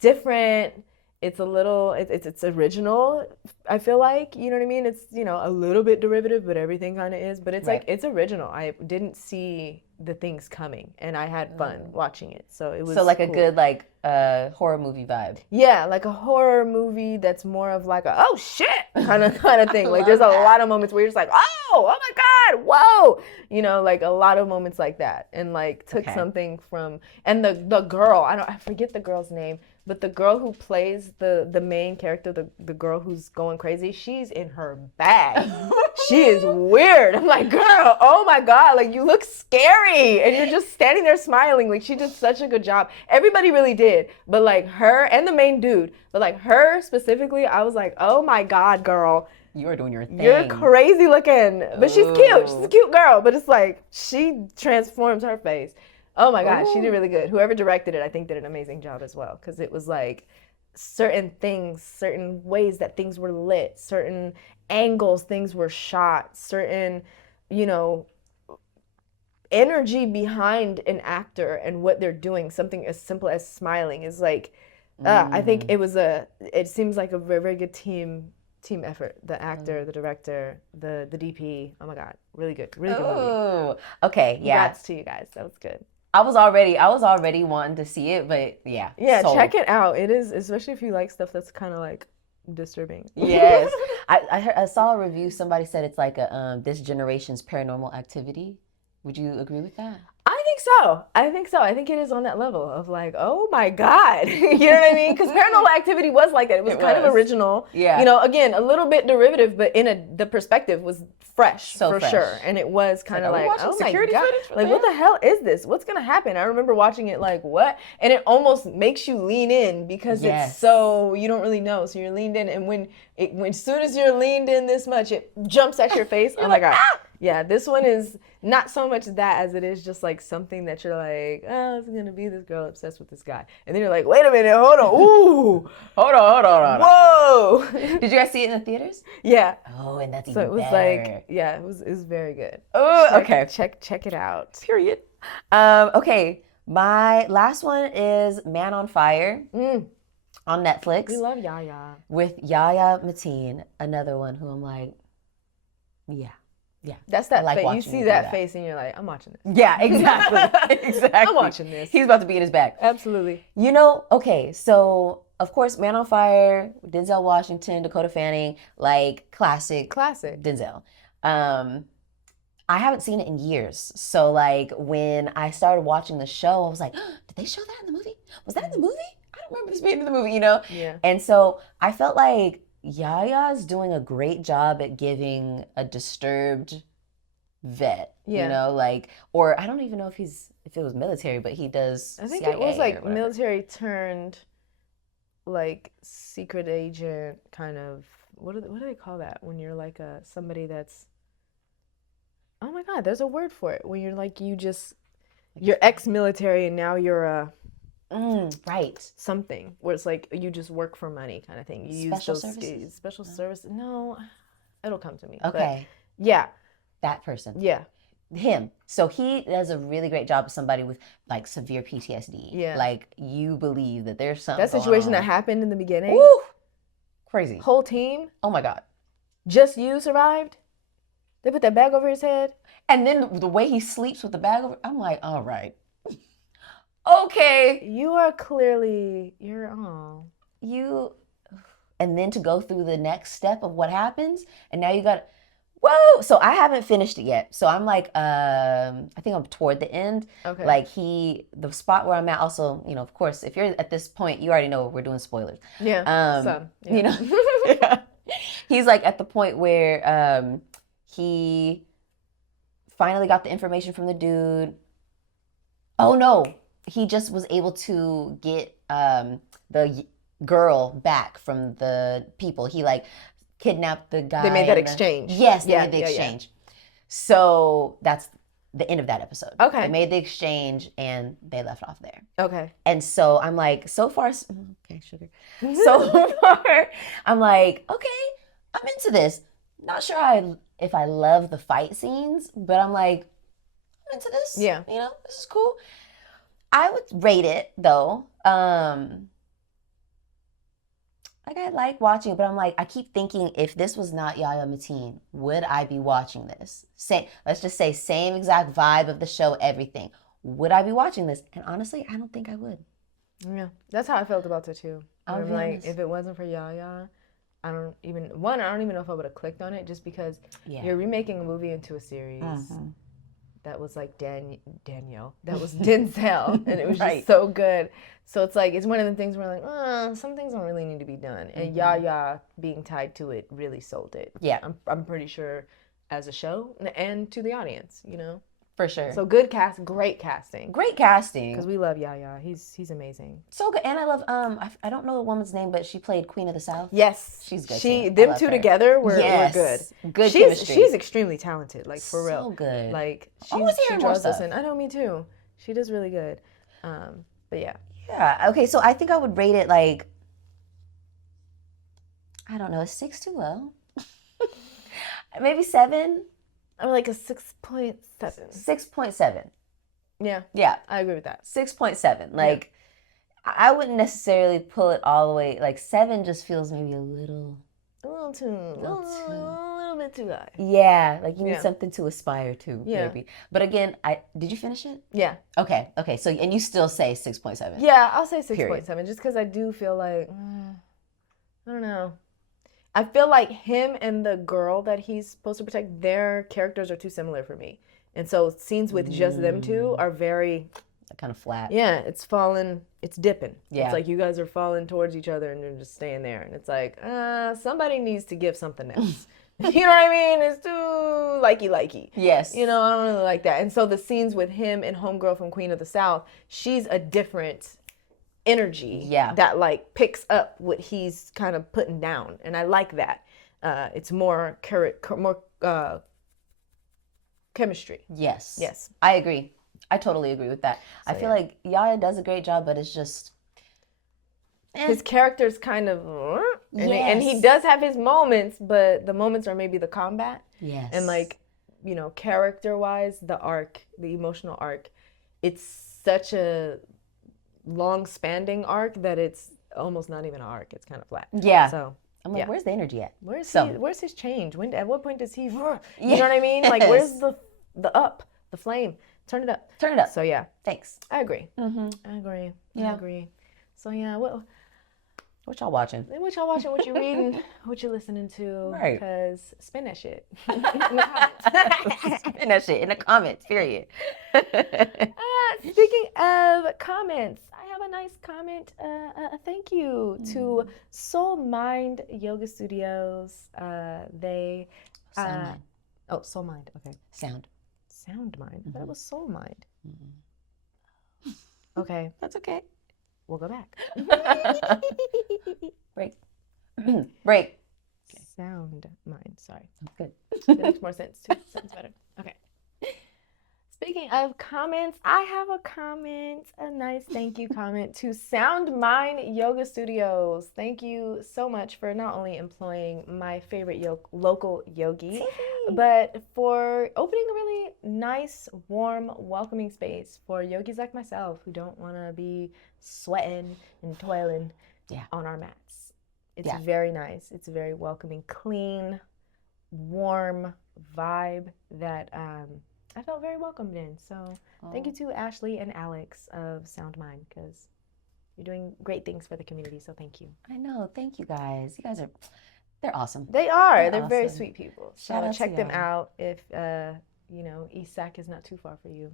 different. It's a little, it's original, I feel like, you know what I mean? It's, you know, a little bit derivative, but everything kind of is, but it's like, it's original. I didn't see the things coming, and I had fun watching it. So it was like cool. A good, like, horror movie vibe. Yeah, like a horror movie that's more of like a, oh shit, kind of thing. Like there's a lot of moments where you're just like, oh my God, whoa. You know, like a lot of moments like that. And like took something from, and the girl, I forget the girl's name, but the girl who plays the main character, the girl who's going crazy, she's in her bag. She is weird. I'm like, girl, oh my God, like you look scary. And you're just standing there smiling. Like she did such a good job. Everybody really did. But like her and the main dude, but like her specifically, I was like, oh my God, girl. You are doing your thing. You're crazy looking. But she's cute. She's a cute girl. But it's like, she transforms her face. Oh my God, she did really good. Whoever directed it, I think did an amazing job as well. Because it was like certain things, certain ways that things were lit, certain angles things were shot, certain, you know, energy behind an actor and what they're doing. Something as simple as smiling is like, I think it seems like a very, very good team effort. The actor, the director, the DP. Oh my God, really good movie. Okay, yeah. Congrats to you guys. That was good. I was already wanting to see it, but yeah. Check it out. It is, especially if you like stuff that's kind of like disturbing. Yes. I saw a review. Somebody said it's like a this generation's Paranormal Activity. Would you agree with that? I think so. I think it is on that level of like, oh my God. You know what I mean? Because Paranormal Activity was like that. It was kind of original. Yeah. You know, again, a little bit derivative, but the perspective was fresh for sure. And it was kind of like, oh my God. Like, what the hell is this? What's going to happen? I remember watching it like, what? And it almost makes you lean in because it's so, you don't really know. So you're leaned in. And when as soon as you're leaned in this much, it jumps at your face. Oh my God. Yeah, this one is not so much that as it is just like something that you're like, oh, it's going to be this girl obsessed with this guy. And then you're like, wait a minute, hold on. Ooh. Hold on. Whoa. Did you guys see it in the theaters? Yeah. Oh, and that's even better. So it was like, yeah, it was very good. Oh, okay. Check it out. Period. Okay, my last one is Man on Fire on Netflix. We love Yahya. With Yahya Mateen, another one who I'm like, yeah. Yeah, that's that face. You see that face and you're like, I'm watching this. Yeah, exactly. I'm watching this. He's about to be in his bag. Absolutely. You know, okay, so of course, Man on Fire, Denzel Washington, Dakota Fanning, like classic Classic. Denzel. Um, I haven't seen it in years. So like when I started watching the show, I was like, did they show that in the movie? Was that in the movie? I don't remember this being in the movie, you know? Yeah. And so I felt like Yaya's doing a great job at giving a disturbed vet, you Yeah. know, like, or I don't even know if it was military, but he does I think CIA it was or like whatever. military turned like secret agent kind of what do they call that when you're like a somebody that's oh my God, there's a word for it when you're like you're ex-military and now you're a Right. something where it's like you just work for money kind of thing. You use Special those services? special No. service. No, it'll come to me. But Okay. yeah, That person. yeah, Him. So he does a really great job of somebody with like severe PTSD. yeah. Like you believe that there's something That going situation that on. happened in the beginning, Woo! Crazy. whole team, Oh my God. just you survived. They put that bag over his head. And then the way he sleeps with the bag over, I'm like, all right. Okay. You are clearly you're oh. You and then to go through the next step of what happens, and now you got whoa. So I haven't finished it yet. So I'm like, I think I'm toward the end. Okay. Like the spot where I'm at. Also, you know, of course, if you're at this point, you already know we're doing spoilers. Yeah. Some. Yeah. You know, yeah. He's like at the point where he finally got the information from the dude. Oh no, he just was able to get the girl back from the people. He like kidnapped the guy. They made that exchange. Yes, they Yeah, made the yeah, yeah. exchange. So that's the end of that episode. Okay. They made the exchange and they left off there. Okay. And so I'm like, so far, okay, sugar. So far, I'm like, okay, I'm into this. Not sure if I love the fight scenes, but I'm like, I'm into this. Yeah. You know, this is cool. I would rate it though. Like I like watching it, but I'm like, I keep thinking if this was not Yahya Mateen, would I be watching this? Let's just say same exact vibe of the show, everything. Would I be watching this? And honestly, I don't think I would. Yeah, that's how I felt about it too. I'm like, honest. if it wasn't for Yahya, I don't even know if I would have clicked on it just because you're remaking a movie into a series that was like Danielle, that was Denzel, and it was just so good. So it's like, it's one of the things where like, some things don't really need to be done. And Yahya being tied to it really sold it. Yeah. I'm pretty sure as a show and to the audience, you know? For sure. So good cast, great casting. Great casting. Because we love Yahya. He's amazing. So good. And I love, I don't know the woman's name, but she played Queen of the South. Yes. She's good. Them two together were good. Good chemistry. She's extremely talented, like for real. So good. Like she draws us in. I know, me too. She does really good. But yeah. Yeah. Okay, so I think I would rate it like, I don't know, a 6 too low. Maybe 7. I'm like a 6.7. 6.7. Yeah. Yeah. I agree with that. 6.7. Like, I wouldn't necessarily pull it all the way. Like, 7 just feels maybe a little bit too high. Yeah, like you need something to aspire to, maybe. But again, did you finish it? Yeah. Okay. So, and you still say 6.7. Yeah, I'll say 6.7 just because I do feel like, I don't know. I feel like him and the girl that he's supposed to protect, their characters are too similar for me. And so scenes with just them two are very... kind of flat. Yeah, it's dipping. Yeah. It's like you guys are falling towards each other and you're just staying there. And it's like, somebody needs to give something else. You know what I mean? It's too likey. Yes. You know, I don't really like that. And so the scenes with him and homegirl from Queen of the South, she's a different energy that like picks up what he's kind of putting down. And I like that. It's more chemistry. Yes. I agree. I totally agree with that. So, I feel like Yahya does a great job, but it's just... His character's kind of... And he does have his moments, but the moments are maybe the combat. Yes. And like, you know, character-wise, the emotional arc, it's such a long-spanning arc that it's almost not even an arc. It's kind of flat. Yeah. So... I'm like, where's the energy at? Where's his change? At what point does he... You know what I mean? Like, where's the flame? Turn it up. So yeah. Thanks. I agree. Mm-hmm. I agree. Yeah. I agree. So yeah, well, What y'all watching? What y'all watching, what you reading, what you listening to. Right. Because spin that shit. Spin that shit in the comments, period. Speaking of comments, I have a nice comment. Thank you to Soul Mind Yoga Studios. They Sound mind. Oh, Soul Mind. Okay. Sound Mind. I thought it was Soul Mind. Mm-hmm. Okay. That's okay. We'll go back. Break. Break. Okay. Sound Mind. Sorry. Good. That makes more sense too. Sounds better. Okay. Speaking of comments, I have a comment, a nice thank you comment to Sound Mind Yoga Studios. Thank you so much for not only employing my favorite local yogi, but for opening a really nice, warm, welcoming space for yogis like myself who don't want to be sweating and toiling on our mats. It's very nice. It's a very welcoming, clean, warm vibe that I felt very welcomed in. So thank you to Ashley and Alex of Sound Mind, because you're doing great things for the community. So thank you. I know. Thank you guys. You guys they're awesome. They are. They're awesome. Very sweet people. So check them y'all. out if, East Sac is not too far for you.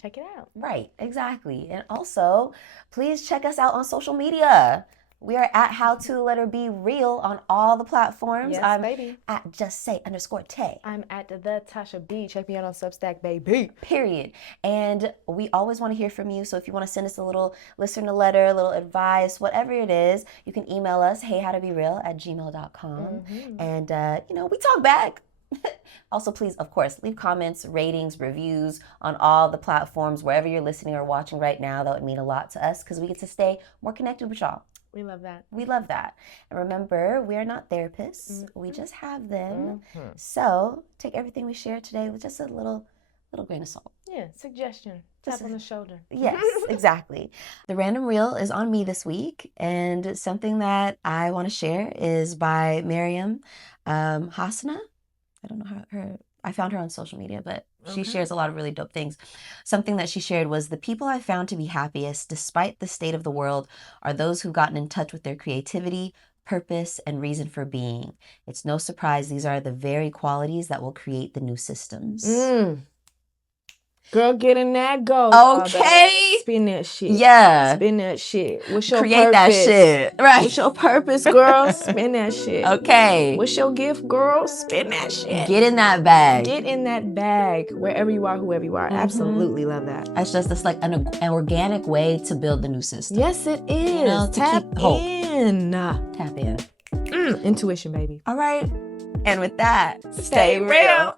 Check it out. Right. Exactly. And also, please check us out on social media. We are at howtobereal on all the platforms. Yes, I'm baby. at justsay_tay. I'm at the Tasha B. Check me out on Substack, baby. Period. And we always want to hear from you. So if you want to send us a little listener letter, a little advice, whatever it is, you can email us, heyhowtobereal@gmail.com. And, we talk back. Also, please, of course, leave comments, ratings, reviews on all the platforms, wherever you're listening or watching right now. That would mean a lot to us because we get to stay more connected with y'all. We love that. We love that. And remember, we are not therapists. We just have them. So take everything we share today with just a little grain of salt. Yeah, suggestion. Tap on the shoulder. Yes, exactly. The random reel is on me this week. And something that I want to share is by Miriam Hasana. I don't know her. I found her on social media, but she shares a lot of really dope things. Something that she shared was, the people I found to be happiest, despite the state of the world, are those who've gotten in touch with their creativity, purpose, and reason for being. It's no surprise these are the very qualities that will create the new systems. Girl, get in that go. Okay. Spin that shit. Yeah. Spin that shit. What's your Create purpose? that shit. Right. What's your purpose, girl? Spin that shit. Okay. What's your gift, girl? Spin that shit. Get in that bag. Get in that bag. Wherever you are, whoever you are. Absolutely love that. It's just this like an organic way to build the new system. Yes, it is. To Tap keep hope. in. Tap in. Intuition, baby. All right. And with that, stay real.